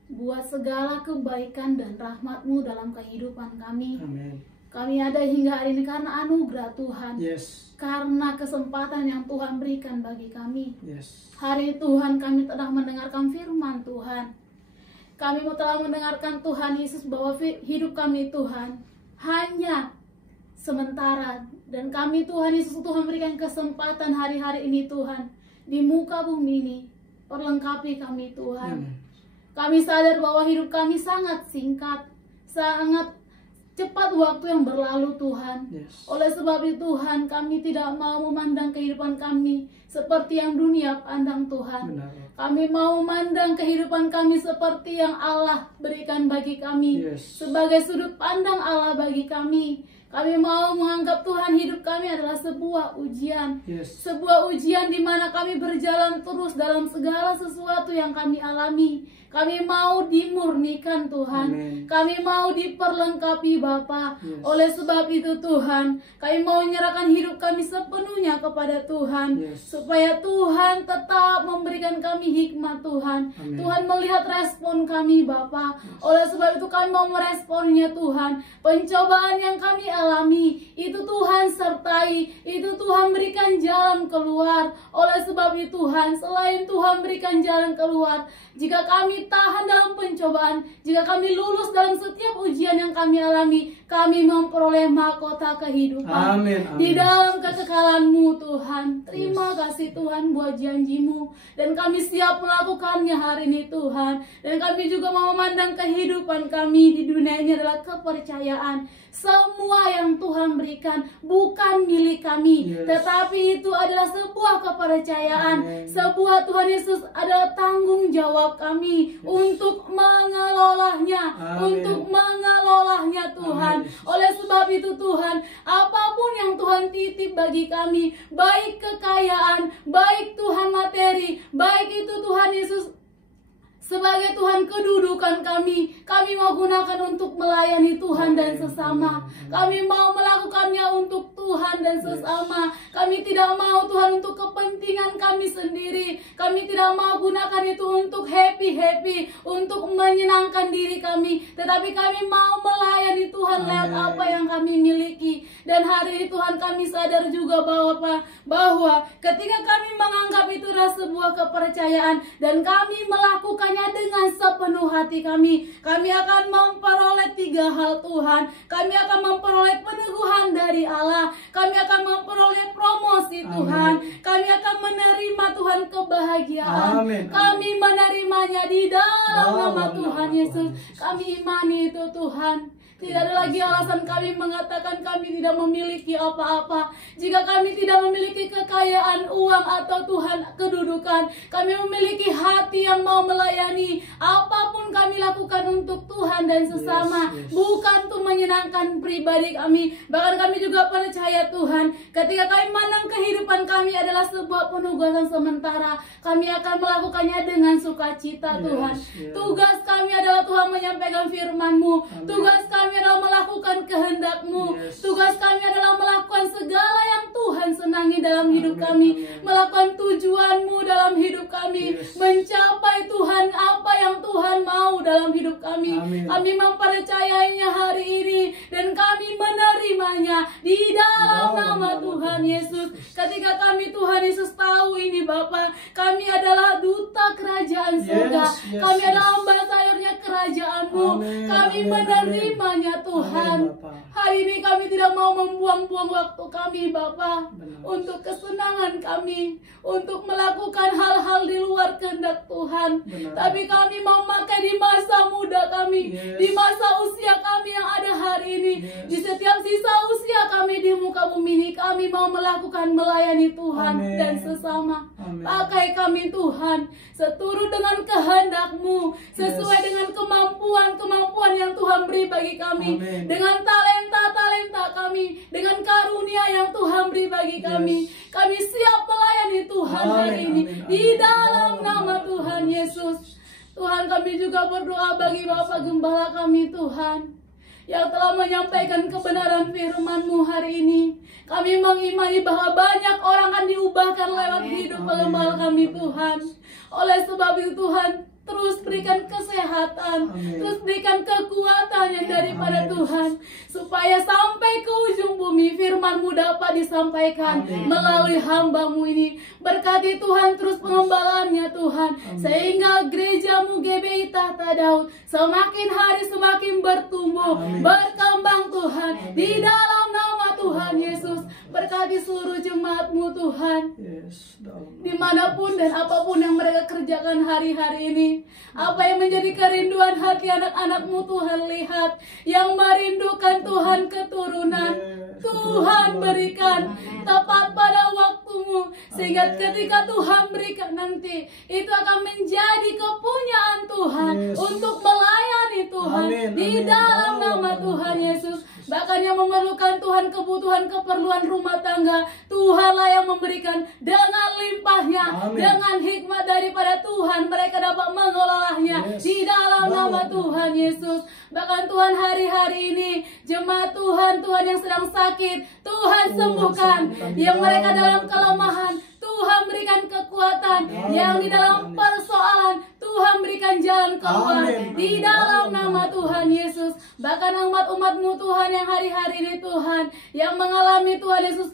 buat segala kebaikan dan rahmat-Mu dalam kehidupan kami. Amin. Kami ada hingga hari ini karena anugerah Tuhan. Yes. Karena kesempatan yang Tuhan berikan bagi kami. Yes. Hari Tuhan kami telah mendengarkan firman Tuhan. Kami telah mendengarkan Tuhan Yesus bahwa hidup kami Tuhan hanya sementara. Dan kami Tuhan Yesus, Tuhan berikan kesempatan hari-hari ini Tuhan. Di muka bumi ini, perlengkapi kami Tuhan. Kami sadar bahwa hidup kami sangat singkat, sangat cepat waktu yang berlalu Tuhan. Yes. Oleh sebab itu Tuhan, kami tidak mau memandang kehidupan kami seperti yang dunia pandang Tuhan. Benar. Kami mau memandang kehidupan kami seperti yang Allah berikan bagi kami. Yes. Sebagai sudut pandang Allah bagi kami. Kami mau menganggap Tuhan hidup kami adalah sebuah ujian. Yes. Sebuah ujian di mana kami berjalan terus dalam segala sesuatu yang kami alami. Kami mau dimurnikan Tuhan. Amen. Kami mau diperlengkapi Bapa. Yes. Oleh sebab itu Tuhan, kami mau menyerahkan hidup kami sepenuhnya kepada Tuhan. Yes. Supaya Tuhan tetap memberikan kami hikmat Tuhan. Amen. Tuhan melihat respon kami Bapa. Yes. Oleh sebab itu kami mau meresponnya Tuhan. Pencobaan yang kami alami, itu Tuhan sertai. Itu Tuhan berikan jalan keluar. Oleh sebab itu Tuhan, selain Tuhan berikan jalan keluar, jika kami tahan dalam pencobaan, jika kami lulus dalam setiap ujian yang kami alami, kami memperoleh mahkota kehidupan. Amin, amin. Di dalam kekekalan-Mu Tuhan. Terima Yes. kasih Tuhan buat janji-Mu. Dan kami siap melakukannya hari ini Tuhan. Dan kami juga mau memandang kehidupan kami di dunia ini adalah kepercayaan. Semua yang Tuhan berikan bukan milik kami, Yes. tetapi itu adalah sebuah kepercayaan. Amen. Sebuah Tuhan Yesus adalah tanggung jawab kami Yes. untuk mengelolanya, Amen. untuk mengelolanya Tuhan. Tuhan. Oleh sebab itu Tuhan, apapun yang Tuhan titip bagi kami, baik kekayaan, baik Tuhan materi, baik itu Tuhan Yesus sebagai Tuhan kedudukan kami mau gunakan untuk melayani Tuhan dan sesama. Kami mau melakukannya untuk Tuhan dan sesama. Kami tidak mau Tuhan untuk kepentingan kami sendiri. Kami tidak mau gunakan itu untuk happy, untuk menyenangkan diri kami. Tetapi kami mau melayani Tuhan lewat apa yang kami miliki. Dan hari ini Tuhan kami sadar juga bahwa ketika kami menganggap itu adalah sebuah kepercayaan dan kami melakukannya dengan sepenuh hati kami akan memperoleh 3 hal Tuhan. Kami akan memperoleh peneguhan dari Allah. Kami akan memperoleh promosi Tuhan. Kami akan menerima Tuhan kebahagiaan. Kami menerimanya di dalam nama Tuhan Yesus. Kami imani itu Tuhan. Tidak ada lagi alasan kami mengatakan kami tidak memiliki apa-apa. Jika kami tidak memiliki kekayaan, uang, atau Tuhan kedudukan, kami memiliki hati yang mau melayani. Apapun kami lakukan untuk Tuhan dan sesama, bukan untuk menyenangkan pribadi kami. Bahkan kami juga percaya Tuhan, ketika kami memandang kehidupan kami adalah sebuah penugasan sementara, kami akan melakukannya dengan sukacita Tuhan. Tugas kami adalah Tuhan menyampaikan firman-Mu. Tugas kami adalah melakukan kehendak-Mu. Tugas kami adalah melakukan segala yang Tuhan senangi dalam hidup kami, melakukan tujuan-Mu dalam hidup kami, mencapai Tuhan apa yang Tuhan mau dalam hidup kami. Kami mempercayainya hari ini dan kami menerimanya di dalam nama Tuhan Yesus. Ketika kami Tuhan Yesus tahu ini Bapa, kami adalah duta kerajaan surga. Kami adalah ambasadornya kerajaan-Mu. Kami menerimanya Tuhan. Hari ini kami tidak mau membuang-buang waktu kami Bapa untuk kesenangan kami, untuk melakukan hal-hal di luar kehendak Tuhan. Tapi kami mau memakai di masa muda kami, di masa usia kami yang ada hari ini, di setiap sisa usia kami di muka bumi ini, kami mau melakukan melayani Tuhan dan sesama. Pakai kami Tuhan seturut dengan kehendak-Mu, sesuai dengan kemampuan yang Tuhan beri bagi kami, dengan talenta kami, dengan karunia yang Tuhan beri bagi kami. Kami siap melayani Tuhan hari ini di dalam nama Tuhan Yesus. Tuhan, kami juga berdoa bagi Bapak Gembala kami Tuhan, yang telah menyampaikan kebenaran firman-Mu hari ini. Kami mengimani bahwa banyak orang akan diubahkan lewat hidup pengembala kami Tuhan. Oleh sebab itu Tuhan, terus berikan kesehatan, terus berikan kekuatan yang daripada Tuhan, supaya sampai ke ujung bumi firman-Mu dapat disampaikan melalui hamba-Mu ini. Berkati Tuhan terus pengembalaannya Tuhan, sehingga gereja-Mu GBI Tahta Daud semakin hari semakin bertumbuh, berkembang Tuhan, di dalam nama Tuhan Yesus. Berkati seluruh jemaat-Mu Tuhan, dimanapun dan apapun yang mereka kerjakan hari-hari ini. Apa yang menjadi kerinduan hati anak-anak-Mu Tuhan, lihat, yang merindukan Tuhan keturunan, Tuhan berikan tepat pada waktu-Mu, sehingga ketika Tuhan berikan nanti, itu akan menjadi kepunyaan Tuhan untuk melayani Tuhan di dalam nama Tuhan Yesus. Bahkan yang memerlukan Tuhan kebutuhan keperluan rumah tangga, Tuhanlah yang memberikan dengan limpahnya, dengan hikmat daripada Tuhan, mereka dapat mengelolanya di dalam nama Tuhan Yesus. Bahkan Tuhan, hari-hari ini jemaat Tuhan yang sedang sakit, Tuhan sembuhkan. Yang mereka dalam kelemahan, Tuhan berikan kekuatan. Yang di dalam persoalan, Tuhan berikan jalan keluar di dalam nama Tuhan Yesus. Bahkan umat-umat-Mu Tuhan yang hari-hari ini Tuhan, yang mengalami Tuhan Yesus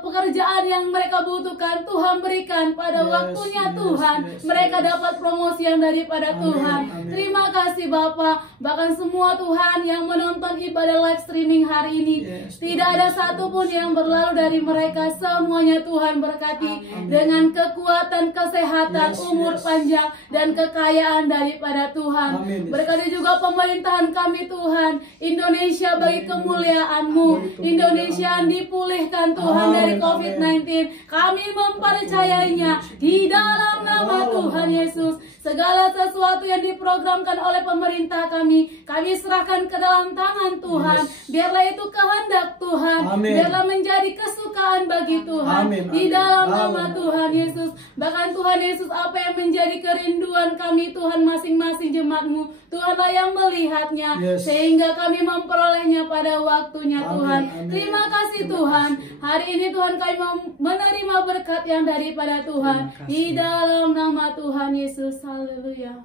pekerjaan yang mereka butuhkan, Tuhan berikan pada waktunya Tuhan. Mereka dapat promosi yang daripada Tuhan. Terima kasih Bapa. Bahkan semua Tuhan yang menonton ibadah live streaming hari ini, tidak ada satupun yang berlalu dari mereka. Semuanya Tuhan berkati dengan kekuatan, kesehatan, umur panjang, dan kekayaan daripada Tuhan. Berkati juga pemerintahan kami Tuhan, Indonesia bagi kemuliaan-Mu. Indonesia yang dipulihkan Tuhan, Tuhan dari Amin, COVID-19. Kami mempercayainya di dalam nama Tuhan Yesus. Segala sesuatu yang diprogramkan oleh pemerintah kami serahkan ke dalam tangan Tuhan. Biarlah itu kehendak Tuhan. Amin. Biarlah menjadi kesukaan bagi Tuhan. Amin, Di amin. dalam nama Amin. Tuhan Yesus. Bahkan Tuhan Yesus, apa yang menjadi kerinduan kami Tuhan, masing-masing jemaat-Mu, Tuhanlah yang melihatnya. Yes. Sehingga kami memperolehnya pada waktunya Amin, Tuhan. amin. Terima kasih Terima Tuhan. kasih. Hari ini Tuhan kami mau menerima berkat yang daripada Tuhan. Terima kasih. Di dalam nama Tuhan Yesus. Haleluya.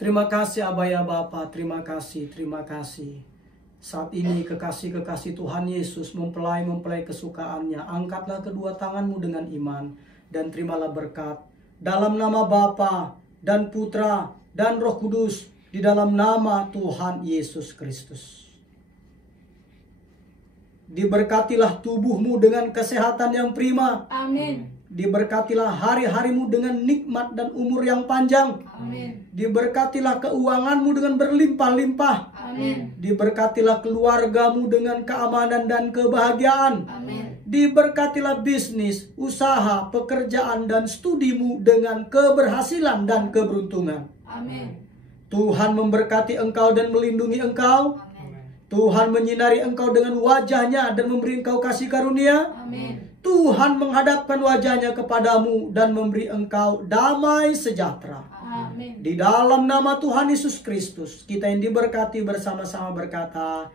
Terima kasih Abah ya Bapa, terima kasih, terima kasih. Saat ini kekasih-kekasih Tuhan Yesus mempelai kesukaannya. Angkatlah kedua tanganmu dengan iman dan terimalah berkat. Dalam nama Bapa dan Putra dan Roh Kudus, di dalam nama Tuhan Yesus Kristus. Diberkatilah tubuhmu dengan kesehatan yang prima. Amin. Diberkatilah hari-harimu dengan nikmat dan umur yang panjang. Amin. Diberkatilah keuanganmu dengan berlimpah-limpah. Amin. Diberkatilah keluargamu dengan keamanan dan kebahagiaan. Amin. Diberkatilah bisnis, usaha, pekerjaan, dan studimu dengan keberhasilan dan keberuntungan. Amin. Tuhan memberkati engkau dan melindungi engkau. Tuhan menyinari engkau dengan wajahnya dan memberi engkau kasih karunia. Amin. Tuhan menghadapkan wajahnya kepadamu dan memberi engkau damai sejahtera. Amin. Di dalam nama Tuhan Yesus Kristus, kita yang diberkati bersama-sama berkata,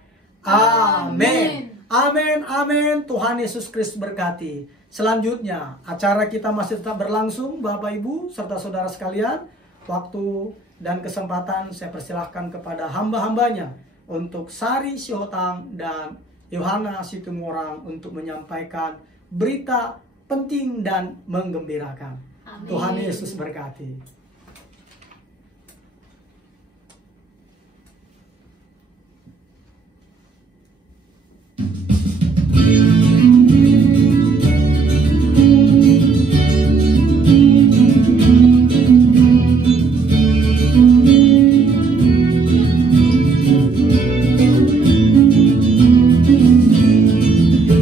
Amin. Amin, amin. Tuhan Yesus Kristus berkati. Selanjutnya, acara kita masih tetap berlangsung, Bapak Ibu serta saudara sekalian. Waktu dan kesempatan saya persilahkan kepada hamba-hambanya untuk Sari Siotang dan Yohana Situmorang untuk menyampaikan berita penting dan menggembirakan. Amin. Tuhan Yesus berkati.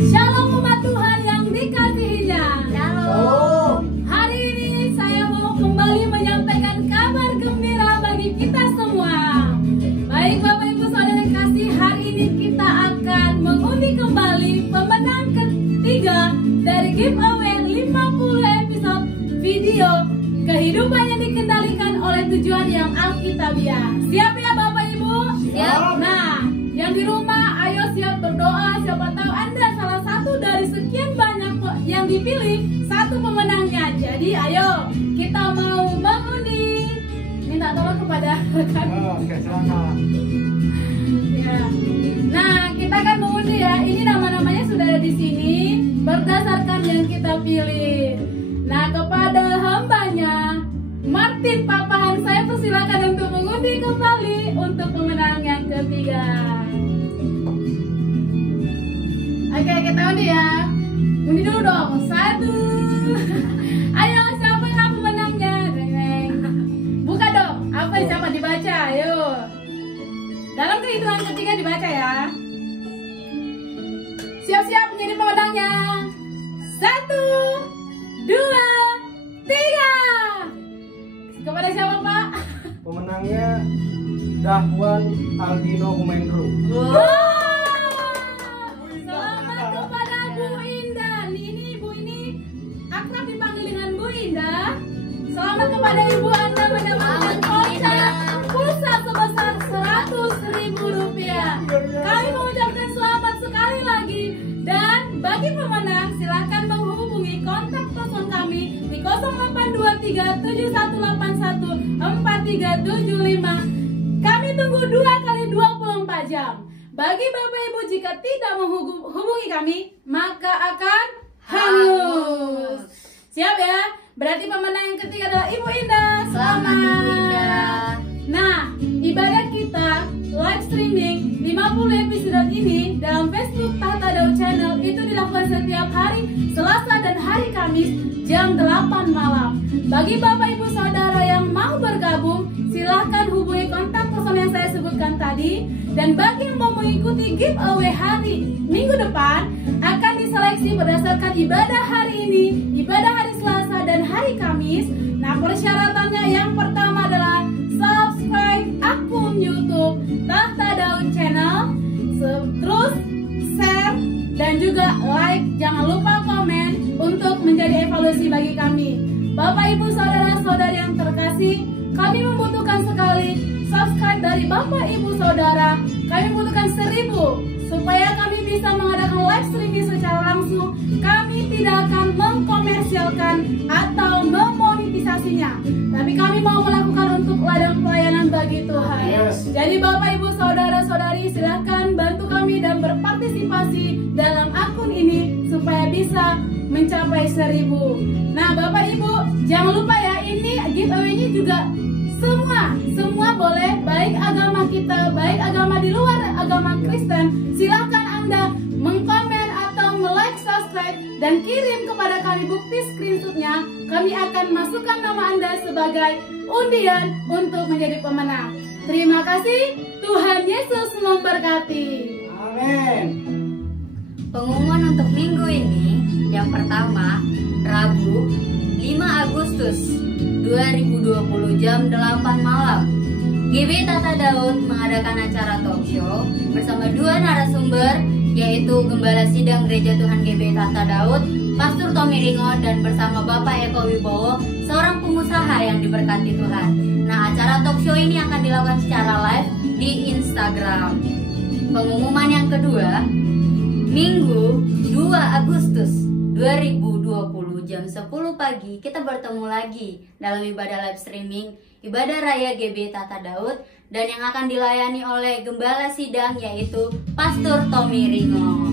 Shalom umat Tuhan yang dikasihinya. Shalom. Hari ini saya mau kembali menyampaikan kabar gembira bagi kita semua. Baik Bapak Ibu Saudara yang kasih, hari ini kita akan mengundi kembali pemenang ketiga dari giveaway 50 episode video kehidupan yang dikendalikan oleh tujuan yang alkitabiah. Siap ya Bapak Ibu? Siap. Nah, yang di rumah ayo siap berdoa. Siapa tahu Anda salah satu dari sekian banyak yang dipilih satu pemenangnya. Jadi ayo kita mau mengundi. Minta tolong kepada rekan. Oke, silakan. Ya. Nah, kita akan mengundi ya. Ini nama-namanya sudah ada di sini berdasarkan yang kita pilih. Nah, kepada hambanya Martin Papahan, saya persilakan untuk mengundi kembali untuk pemenang yang ketiga. Oke, kita undi ya. Undi dulu dong. 1. Ayo, siapa yang pemenangnya? Reng. Buka dong. Apa siapa dibaca? Ayo. Dalam kehitungan ketiga dibaca ya. Siap-siap menjadi pemenangnya. 1, 2, 3. Kepada siapa Pak? Pemenangnya Dahwan Aldino Humendro. Selamat kepada Bu Indah. Ini Ibu ini akrab dipanggil dengan Bu Indah. Selamat kepada Ibu Anda mendapatkan voucher pulsa sebesar Rp100.000. Kami mengucapkan selamat sekali lagi. Dan bagi pemenang silakan menghubungi kontak telepon kami di 0823-7181-4375. Kami tunggu 2 kali 24 jam. Bagi Bapak Ibu jika tidak menghubungi kami, maka akan hangus. Siap ya? Berarti pemenang yang ketiga adalah Ibu Indah. Selamat Ibu Indah. Nah, ibadah kita live streaming 50 episode ini dalam Facebook Tahta Daud Channel itu dilakukan setiap hari Selasa dan hari Kamis jam 8 malam. Bagi Bapak Ibu Saudara yang mau bergabung, silahkan hubungi kontak person yang saya sebutkan tadi. Dan bagi yang mau mengikuti giveaway hari Minggu depan, akan diseleksi isi berdasarkan ibadah hari ini, ibadah hari Selasa dan hari Kamis. Nah, persyaratannya yang pertama adalah subscribe akun YouTube Tahta Daud Channel, terus share dan juga like. Jangan lupa komen untuk menjadi evaluasi bagi kami. Bapak, Ibu, Saudara-saudari yang terkasih, kami membutuhkan sekali subscribe dari Bapak, Ibu, Saudara. Kami membutuhkan 1000 supaya kami bisa mengadakan live streaming secara langsung. Kami tidak akan mengkomersialkan atau memonetisasinya, tapi kami mau melakukan untuk ladang pelayanan bagi Tuhan. Yes. Jadi Bapak, Ibu, Saudara-saudari, silahkan bantu kami dan berpartisipasi dalam akun ini supaya bisa mencapai 1000. Nah, Bapak, Ibu, jangan lupa ya, ini giveaway-nya juga semua boleh, baik agama kita, baik agama di luar agama Kristen. Silahkan Anda mengkomen atau like, subscribe, dan kirim kepada kami bukti screenshotnya. Kami akan masukkan nama Anda sebagai undian untuk menjadi pemenang. Terima kasih, Tuhan Yesus memberkati. Amin. Pengumuman untuk minggu ini, yang pertama, Rabu 5 Agustus 2020 jam 8 malam. GB Tahta Daud mengadakan acara talk show bersama 2 narasumber, yaitu Gembala Sidang Gereja Tuhan GB Tahta Daud, Pastor Tommy Ringo, dan bersama Bapak Eko Wibowo, seorang pengusaha yang diberkati Tuhan. Nah, acara talk show ini akan dilakukan secara live di Instagram. Pengumuman yang kedua, Minggu 2 Agustus 2020 jam 10 pagi kita bertemu lagi dalam ibadah live streaming Ibadah Raya GB Tahta Daud, dan yang akan dilayani oleh Gembala Sidang yaitu Pastor Tommy Ringo.